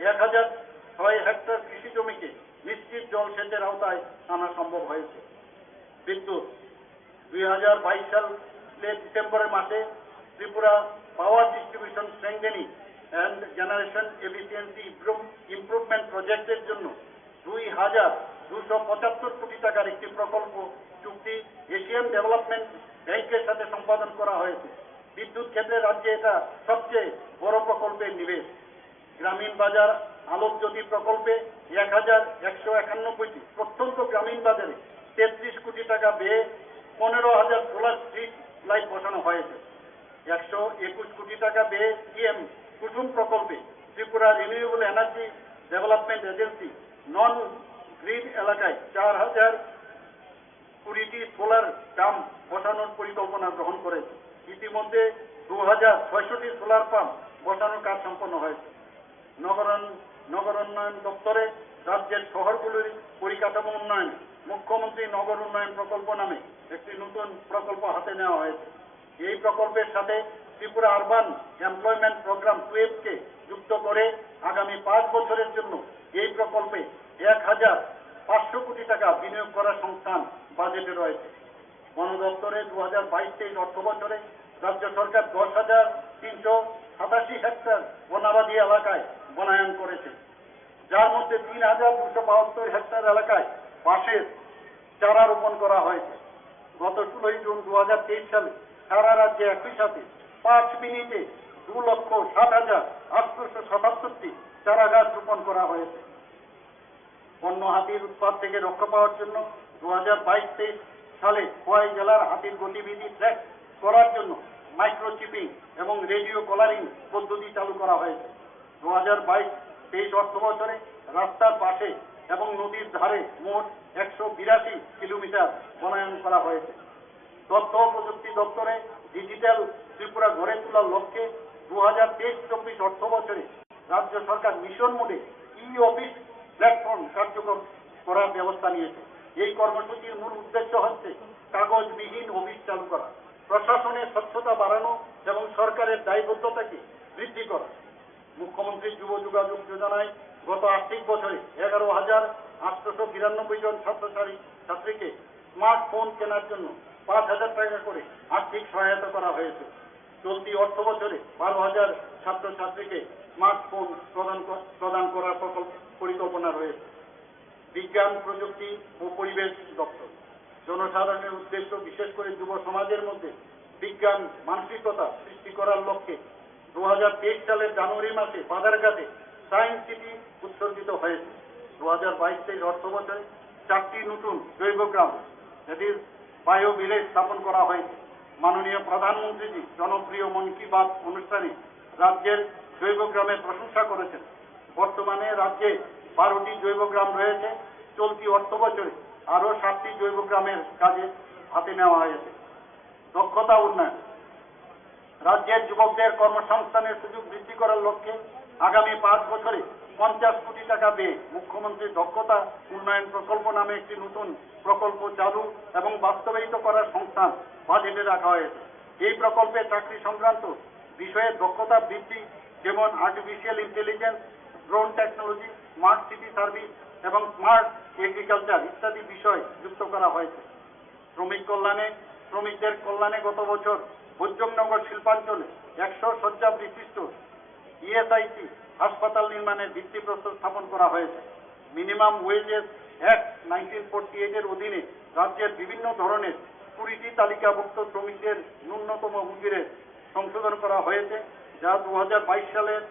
1006 হেক্টর কৃষি জমিকে নিশ্চিত জল সেচের আওতায় আনা সম্ভব হয়েছে। বিদ্যুৎ 2022 সালের ডিসেম্বরের মাসে Tripura power distribution strengthening and generation efficiency improvement প্রজেক্টের জন্য 2,275 কোটি টাকার একটি প্রকল্প চুক্তি এশিয়ান ডেভেলপমেন্ট ব্যাংকের সাথে সম্পাদন করা হয়েছে। বিদ্যুৎ ক্ষেত্রে রাজ্যে এটা সবচেয়ে বড় প্রকল্পের নিবেশ। গ্রামীণ বাজার আলোকজ্যোতি প্রকল্পে 1,191টি প্রত্যন্ত গ্রামীণ বাজারে 33 কোটি টাকা ব্যয়ে 15,000 সোলার স্ট্রিট লাইট বসানো হয়েছে। 121 কোটি টাকা ব্যয়ে পিএম কুসুম প্রকল্পে Tripura renewable energy development agency non grid এলাকায় 4,020টি সোলার ডাম্প বসানোর পরিকল্পনা গ্রহণ করেছে। ইতিমধ্যে 2,600টি সোলার পাম্প বসানোর কাজ সম্পন্ন হয়েছে। নগর উন্নয়ন দপ্তরে রাজ্যের শহরগুলির পরিকাঠামো উন্নয়ন মুখ্যমন্ত্রী নগর উন্নয়ন প্রকল্প নামে একটি নতুন প্রকল্প হাতে নেওয়া হয়েছে। এই প্রকল্পের সাথে ত্রিপুরা আরবান এমপ্লয়মেন্ট প্রোগ্রাম 12কে যুক্ত করে আগামী 5 বছরের জন্য এই প্রকল্পে 1,500 কোটি টাকা বিনিয়োগ করার সংস্থান বাজেটে রয়েছে। বন দপ্তরে 2022-23 অর্থ বছরে রাজ্য সরকার 10,387 হেক্টর বনাবাদী এলাকায় বনায়ন করেছে, যার মধ্যে 3,272 হেক্টর এলাকায় বাঁশের চারা রোপণ করা হয়েছে। গত 16 জুন 2023 সালে সারা রাজ্যে একই সাথে 5 মিনিটে 2,60,877টি চারা গাছ রোপণ করা হয়েছে। বন্য হাতির উৎপাত থেকে রক্ষা পাওয়ার জন্য 2022-23 সালে খোয়াই জেলার হাতির গতিবিধি ট্র্যাক করার জন্য মাইক্রোচিপিং এবং রেডিও কলারিং পদ্ধতি চালু করা হয়েছে। 2022-23 অর্থ বছরে রাস্তার পাশে এবং নদীর ধারে মোট 182 কিলোমিটার বনায়ন করা হয়েছে। তথ্য ও প্রযুক্তি দপ্তরে ডিজিটাল ত্রিপুরা গড়ে তোলার লক্ষ্যে 2023-24 অর্থ বছরে রাজ্য সরকার মিশন মোডে ই-অফিস প্ল্যাটফর্ম কার্যকর করার ব্যবস্থা নিয়েছে। এই কর্মসূচির মূল উদ্দেশ্য হচ্ছে কাগজবিহীন অফিস চালু করা, প্রশাসনের স্বচ্ছতা বাড়ানো এবং সরকারের দায়বদ্ধতাকে বৃদ্ধি করা। মুখ্যমন্ত্রী যুব যোগাযোগ যোজনায় গত আর্থিক বছরে 11,892 জন ছাত্রছাত্রীকে স্মার্টফোন কেনার জন্য 5,000 টাকা করে আর্থিক সহায়তা করা হয়েছে। চলতি অর্থ বছরে 12,000 ছাত্রছাত্রীকে স্মার্টফোন প্রদান করার পরিকল্পনা রয়েছে। বিজ্ঞান, প্রযুক্তি ও পরিবেশ দপ্তর জনসাধারণের উদ্দেশ্য, বিশেষ করে যুব সমাজের মধ্যে বিজ্ঞান মানসিকতা সৃষ্টি করার লক্ষ্যে 2023 সালের জানুয়ারি মাসে বাজারঘাটে সায়েন্স সিটি উৎসর্গিত হয়েছে। 2022-23 অর্থ বছরে 4টি নতুন জৈবগ্রাম বায়ো ভিলেজ স্থাপন করা হয়েছে। মাননীয় প্রধানমন্ত্রীজি জনপ্রিয় মন কি বাত অনুষ্ঠানে রাজ্যের জৈবগ্রামের প্রশংসা করেছেন। বর্তমানে রাজ্যে 12টি জৈবগ্রাম রয়েছে। চলতি অর্থ বছরে আরও 7টি জৈবগ্রামের কাজে হাতে নেওয়া হয়েছে। দক্ষতা উন্নয়ন রাজ্যের যুবকদের কর্মসংস্থানের সুযোগ বৃদ্ধি করার লক্ষ্যে আগামী 5 বছরে 50 কোটি টাকা ব্যয়ে মুখ্যমন্ত্রী দক্ষতা উন্নয়ন প্রকল্প নামে একটি নতুন প্রকল্প চালু এবং বাস্তবায়িত করার সংস্থান বাজেটে রাখা হয়েছে। এই প্রকল্পে চাকরি সংক্রান্ত বিষয়ে দক্ষতা বৃদ্ধি, যেমন artificial intelligence, drone technology, smart city service এবং স্মার্ট এগ্রিকালচার ইত্যাদি বিষয় যুক্ত করা হয়েছে। শ্রমিকদের কল্যাণে গত বছর ভোজ্যনগর শিল্পাঞ্চলে 100 শয্যা বিশিষ্ট ইএসআইসি হাসপাতাল নির্মাণের ভিত্তিপ্রস্তর স্থাপন করা হয়েছে। মিনিমাম ওয়েজেস অ্যাক্ট 1948 এর অধীনে রাজ্যের বিভিন্ন ধরনের 20টি তালিকাভুক্ত শ্রমিকদের ন্যূনতম মজুরির সংশোধন করা হয়েছে, যা 2022 সালের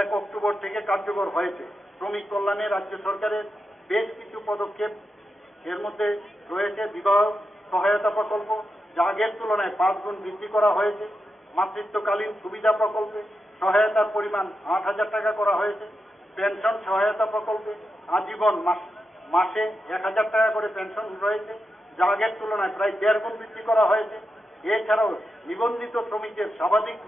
1 অক্টোবর থেকে কার্যকর হয়েছে। শ্রমিক কল্যাণে রাজ্য সরকারের বেশ কিছু পদক্ষেপ, এর মধ্যে রয়েছে বিবাহ সহায়তা প্রকল্প, যা আগের তুলনায় 5 গুণ বৃদ্ধি করা হয়েছে। মাতৃত্বকালীন সুবিধা প্রকল্পে সহায়তার পরিমাণ 8,000 টাকা করা হয়েছে। পেনশন সহায়তা প্রকল্পে আজীবন মাসে 1,000 টাকা করে পেনশন রয়েছে, যা আগের তুলনায় প্রায় 1.5 গুণ বৃদ্ধি করা হয়েছে। এছাড়াও নিবন্ধিত শ্রমিকের স্বাভাবিক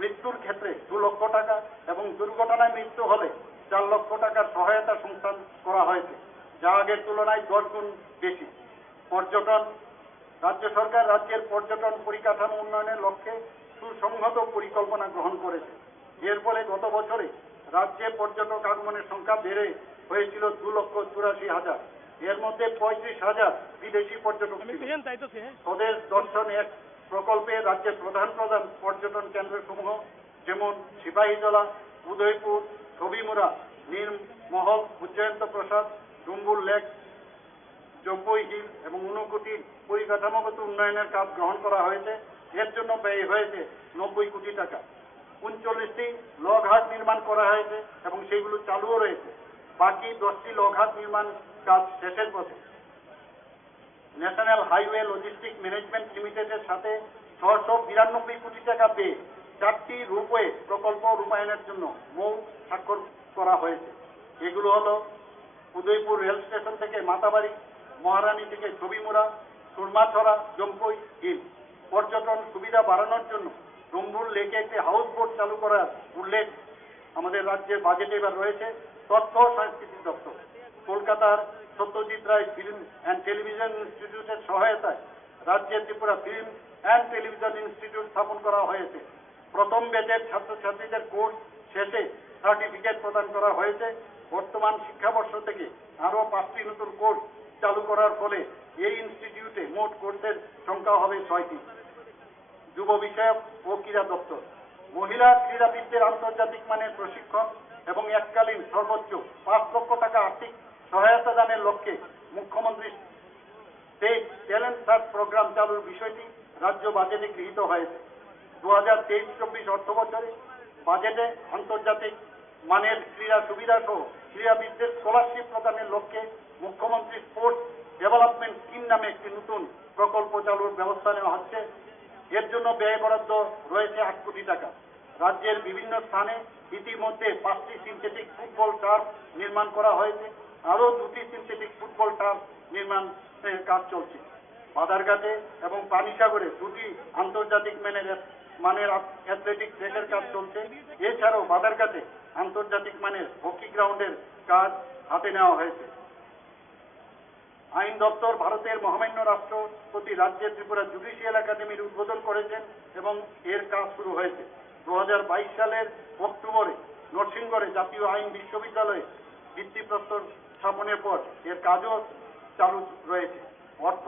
মৃত্যুর ক্ষেত্রে 2 লক্ষ টাকা এবং দুর্ঘটনায় মৃত্যু হলে 4 লক্ষ টাকার সহায়তা সংস্থান করা হয়েছে, যা আগের তুলনায় 10 গুণ বেশি। পর্যটন, রাজ্য সরকার রাজ্যের পর্যটন পরিকাঠামো উন্নয়নের লক্ষ্যে সুসংহত পরিকল্পনা গ্রহণ করেছে। এর ফলে গত বছরে রাজ্যে পর্যটক আগমনের সংখ্যা বেড়ে হয়েছিল 2,84,000। এর মধ্যে 35,000 বিদেশি পর্যটক ছিল। স্বদেশ দর্শন এক প্রকল্পে রাজ্যের প্রধান প্রধান পর্যটন কেন্দ্রসমূহ যেমন সিপাহীজলা, উদয়পুর, ছবিমুড়া, নীলমহল, উজ্জয়ন্ত প্রসাদ, ডুম্বুর লেক, জম্বই হিল এবং ঊনকোটির পরিকাঠামোগত উন্নয়নের কাজ গ্রহণ করা হয়েছে। এর জন্য ব্যয় হয়েছে 90 কোটি টাকা। 39টি লঘাট নির্মাণ করা হয়েছে এবং সেগুলো চালুও রয়েছে। বাকি 10টি লঘাট নির্মাণ কাজ শেষের পথে। ন্যাশনাল হাইওয়ে লজিস্টিক ম্যানেজমেন্ট লিমিটেডের সাথে 692 কোটি টাকা পেয়ে 4টি রূপওয়ে প্রকল্প রূপায়ণের জন্য মৌখিক স্বাক্ষর করা হয়েছে। এগুলো হলো উদয়পুর রেল স্টেশন থেকে মাতাবাড়ি, মহারানী থেকে ছবিমুড়া, সুরমাছড়া, জম্পই হিল। পর্যটন সুবিধা বাড়ানোর জন্য ডুম্বুর লেকে একটি হাউস বোট চালু করার উল্লেখ আমাদের রাজ্যের বাজেটে এবার রয়েছে। তথ্য ও সংস্কৃতি দপ্তর কলকাতার Satyajit Ray film and television ইনস্টিটিউটের সহায়তায় রাজ্যের Tripura film and television institute স্থাপন করা হয়েছে। প্রথম ব্যাচের ছাত্রছাত্রীদের কোর্স শেষে সার্টিফিকেট প্রদান করা হয়েছে। বর্তমান শিক্ষাবর্ষ থেকে আরও 5টি নতুন কোর্স চালু করার ফলে এই ইনস্টিটিউটে মোট কোর্সের সংখ্যা হবে 6টি। যুব বিষয়ক ও ক্রীড়া দপ্তর মহিলা ক্রীড়াবিদদের আন্তর্জাতিক মানের প্রশিক্ষণ এবং এককালীন সর্বোচ্চ 5 লক্ষ টাকা আর্থিক সহায়তা দানের লক্ষ্যে মুখ্যমন্ত্রী স্টেট ট্যালেন্ট সার্চ প্রোগ্রাম চালুর বিষয়টি রাজ্য বাজেটে গৃহীত হয়েছে। 2023-24 অর্থ বছরে বাজেটে আন্তর্জাতিক মানের ক্রীড়া সুবিধা সহ ক্রীড়াবিদদের স্কলারশিপ প্রদানের লক্ষ্যে মুখ্যমন্ত্রী স্পোর্টস ডেভেলপমেন্ট স্কিম নামে একটি নতুন প্রকল্প চালুর ব্যবস্থা নেওয়া হচ্ছে। এর জন্য ব্যয় বরাদ্দ রয়েছে 8 কোটি টাকা। রাজ্যের বিভিন্ন স্থানে ইতিমধ্যে 5টি সিনথেটিক ফুটবল টার্ফ নির্মাণ করা হয়েছে। আরও 2টি সিনথেটিক ফুটবল টার্ফ নির্মাণের কাজ চলছে। বাদারঘাটে এবং পানিসাগরে 2টি আন্তর্জাতিক মানের অ্যাথলেটিক ট্র্যাকের কাজ চলছে। এছাড়াও বাদারঘাটে আন্তর্জাতিক মানের হকি গ্রাউন্ডের কাজ হাতে নেওয়া হয়েছে। আইন দপ্তর ভারতের মহামান্য রাষ্ট্রপতি রাজ্যের ত্রিপুরা জুডিশিয়াল একাডেমির উদ্বোধন করেছেন এবং এর কাজ শুরু হয়েছে। 2022 সালের অক্টোবরে নরসিংগড়ে জাতীয় আইন বিশ্ববিদ্যালয়ে ভিত্তিপ্রস্তর স্থাপনের পর এর কাজও চালু রয়েছে। অর্থ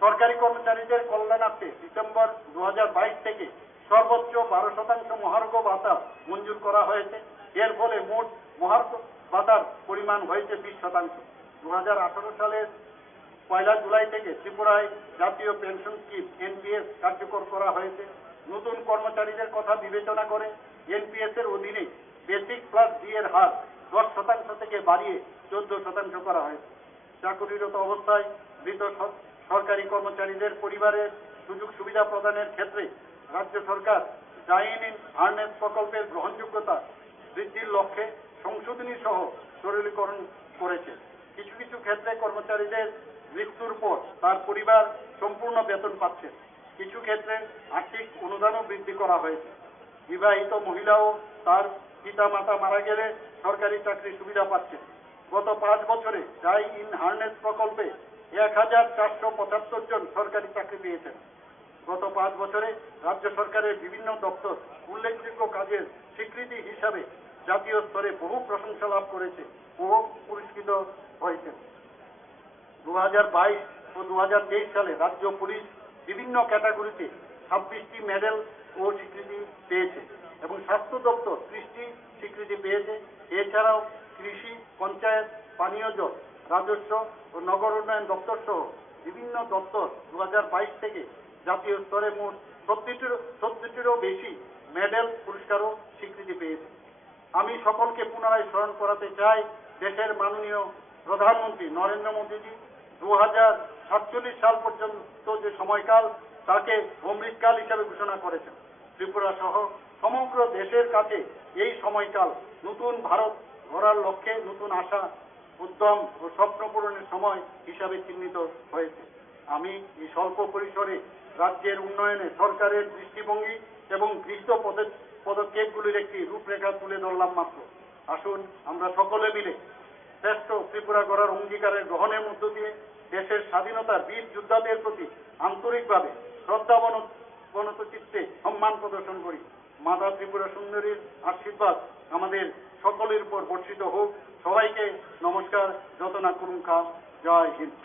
সরকারি কর্মচারীদের কল্যাণার্থে ডিসেম্বর 2022 থেকে সর্বোচ্চ 12% মহার্ঘ ভাতা মঞ্জুর করা হয়েছে। এর ফলে মোট মহার্ঘ ভাতার পরিমাণ হয়েছে 20%। 2018 সালের 1 জুলাই থেকে ত্রিপুরায় জাতীয় পেনশন স্কিম এনপিএস কার্যকর করা হয়েছে। নতুন কর্মচারীদের কথা বিবেচনা করে এনপিএস এর অধীনে বেসিক প্লাস ডি এর হার 10% থেকে বাড়িয়ে 14% করা হয়েছে। চাকরিরত অবস্থায় মৃত সরকারি কর্মচারীদের পরিবারের সুযোগ সুবিধা প্রদানের ক্ষেত্রে রাজ্য সরকার জয়েন ইন আর্নেস প্রকল্পের গ্রহণযোগ্যতা বৃদ্ধির লক্ষ্যে সংশোধনী সহ সরলীকরণ করেছে। কিছু কিছু ক্ষেত্রে কর্মচারীদের মৃত্যুর পর তার পরিবার সম্পূর্ণ বেতন পাচ্ছে। কিছু ক্ষেত্রে আর্থিক অনুদানও বৃদ্ধি করা হয়েছে। বিবাহিত মহিলাও তার পিতা মাতা মারা গেলে সরকারি চাকরি সুবিধা পাচ্ছে। গত 5 বছরে জয় ইন হার্নেস প্রকল্পে 1475 জন সরকারি চাকরি পেয়েছেন। গত 5 বছরে রাজ্য সরকারের বিভিন্ন দপ্তর উল্লেখযোগ্য কাজের স্বীকৃতি হিসাবে জাতীয় স্তরে বহু প্রশংসা লাভ করেছে ও পুরস্কৃত হয়েছে। 2022 ও 2023 সালে রাজ্য পুলিশ বিভিন্ন ক্যাটাগরিতে 26টি মেডেল ও স্বীকৃতি পেয়েছে এবং স্বাস্থ্য দপ্তর 30টি স্বীকৃতি পেয়েছে। এছাড়াও কৃষি, পঞ্চায়েত, পানীয় জল, রাজস্ব ও নগর উন্নয়ন দপ্তর সহ বিভিন্ন দপ্তর 2022 থেকে জাতীয় স্তরে মোট 70টিরও বেশি মেডেল, পুরস্কার ও স্বীকৃতি পেয়েছে। আমি সকলকে পুনরায় স্মরণ করাতে চাই, দেশের মাননীয় প্রধানমন্ত্রী নরেন্দ্র মোদীজি 2000 1947 সাল পর্যন্ত যে সময়কাল তাকে অমৃতকাল হিসাবে ঘোষণা করেছেন। ত্রিপুরা সহ সমগ্র দেশের কাছে এই সময়কাল নতুন ভারত গড়ার লক্ষ্যে নতুন আশা, উদ্যম ও স্বপ্ন পূরণের সময় হিসাবে চিহ্নিত হয়েছে। আমি এই স্বল্প পরিসরে রাজ্যের উন্নয়নে সরকারের দৃষ্টিভঙ্গি এবং গৃহীত পদক্ষেপগুলির একটি রূপরেখা তুলে ধরলাম মাত্র। আসুন আমরা সকলে মিলে শ্রেষ্ঠ ত্রিপুরা গড়ার অঙ্গীকারের গ্রহণের মধ্য দিয়ে দেশের স্বাধীনতার বীর যোদ্ধাদের প্রতি আন্তরিকভাবে শ্রদ্ধাবনত চিত্তে সম্মান প্রদর্শন করি। মাতা ত্রিপুরা সুন্দরীর আশীর্বাদ আমাদের সকলের উপর বর্ষিত হোক। সবাইকে নমস্কার। যতনা কুরুঙ্খা। জয় হিন্দ।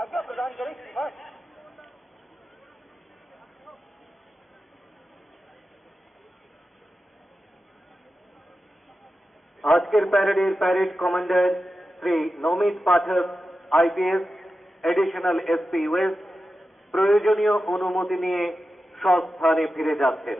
आज्ञा प्रदान करें श्रीमान। আজকের প্যারেডের প্যারেড কমান্ডার শ্রী নমিত পাঠক আইপিএস, এডিশনাল এসপি ওয়েস্ট প্রয়োজনীয় অনুমতি নিয়ে স্বস্থানে ফিরে যাচ্ছেন।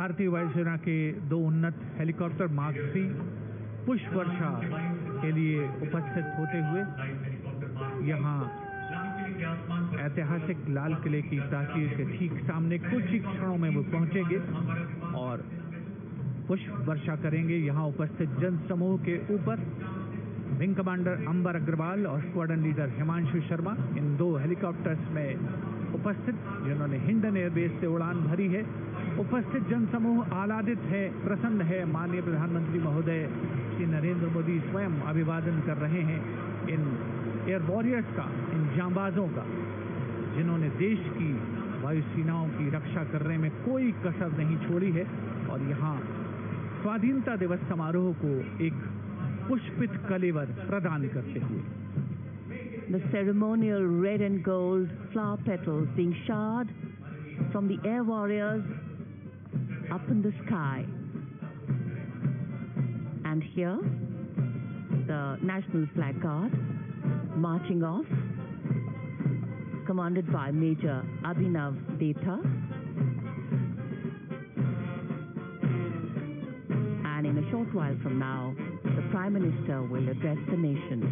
भारतीय वायुसेना के 2 उन्नत हेलीकॉप्टर मार्क 3 पुष्प वर्षा के लिए उपस्थित होते हुए यहाँ ऐतिहासिक लाल किले की प्राचीर के ठीक सामने कुछ ही क्षणों में वो पहुंचेंगे और पुष्प वर्षा करेंगे। यहाँ उपस्थित जन समूह के ऊपर विंग कमांडर अंबर अग्रवाल और स्क्वाड्रन लीडर हिमांशु शर्मा इन 2 हेलीकॉप्टर्स में उपस्थित, जिन्होंने हिंडन एयरबेस से उड़ान भरी है। उपस्थित जनसमूह आह्लादित है, प्रसन्न है। माननीय प्रधानमंत्री महोदय प्रधानमंत्री नरेंद्र मोदी स्वयं अभिवादन कर रहे हैं इन एयर वॉरियर्स का, इन जांबाजों का, जिन्होंने देश की वायुसेनाओं की रक्षा करने में कोई कसर नहीं छोड़ी है। और यहाँ स्वाधीनता दिवस समारोह को एक पुष्पित कलेवर प्रदान करते हुए the ceremonial red and gold flower petals being showered from the air warriors up in the sky. And here, the National Flag Guard marching off, commanded by Major Abhinav Detha. And in a short while from now, the Prime Minister will address the nation.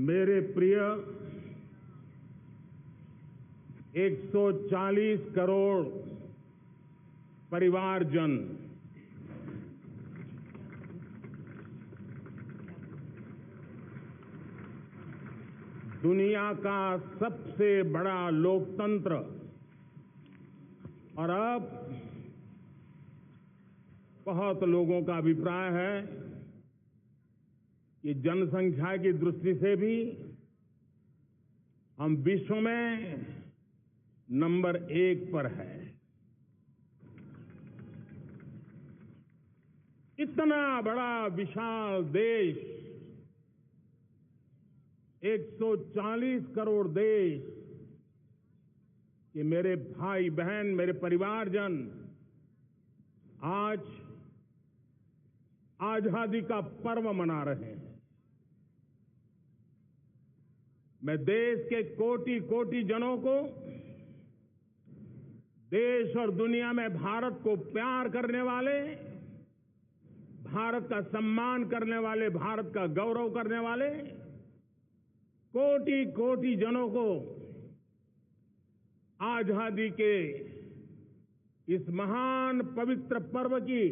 मेरे प्रिय 140 करोड़ परिवारजन, दुनिया का सबसे बड़ा लोकतंत्र और अब बहुत लोगों का अभिप्राय है कि जनसंख्या की दृष्टि से भी हम विश्व में नंबर 1 पर है। इतना बड़ा विशाल देश, 140 करोड़ देश कि मेरे भाई बहन, मेरे परिवारजन आज आजादी का पर्व मना रहे हैं। मैं देश के कोटि कोटि जनों को, देश और दुनिया में भारत को प्यार करने वाले, भारत का सम्मान करने वाले, भारत का गौरव करने वाले कोटि कोटि जनों को आजादी के इस महान पवित्र पर्व की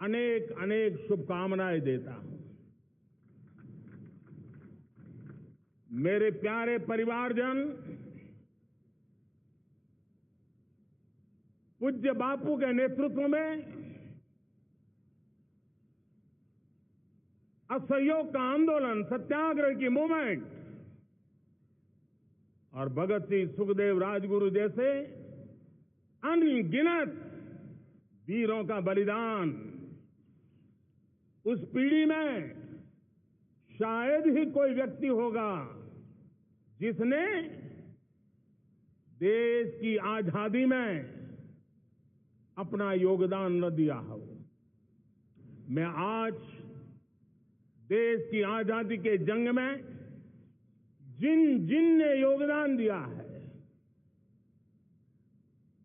अनेक अनेक शुभकामनाएं देता हूं। मेरे प्यारे परिवारजन, पूज्य बापू के नेतृत्व में असहयोग का आंदोलन, सत्याग्रह की मूवमेंट और भगत सिंह, सुखदेव, राजगुरु जैसे अनगिनत वीरों का बलिदान, उस पीढ़ी में शायद ही कोई व्यक्ति होगा जिसने देश की आजादी में अपना योगदान न दिया हो। मैं आज देश की आजादी के जंग में जिन ने योगदान दिया है,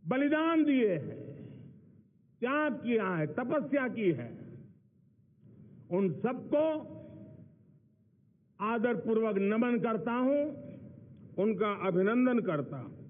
बलिदान दिए हैं, त्याग किया है, तपस्या की है, उन सबको आदरपूर्वक नमन करता हूं, उनका अभिनंदन करता हूं।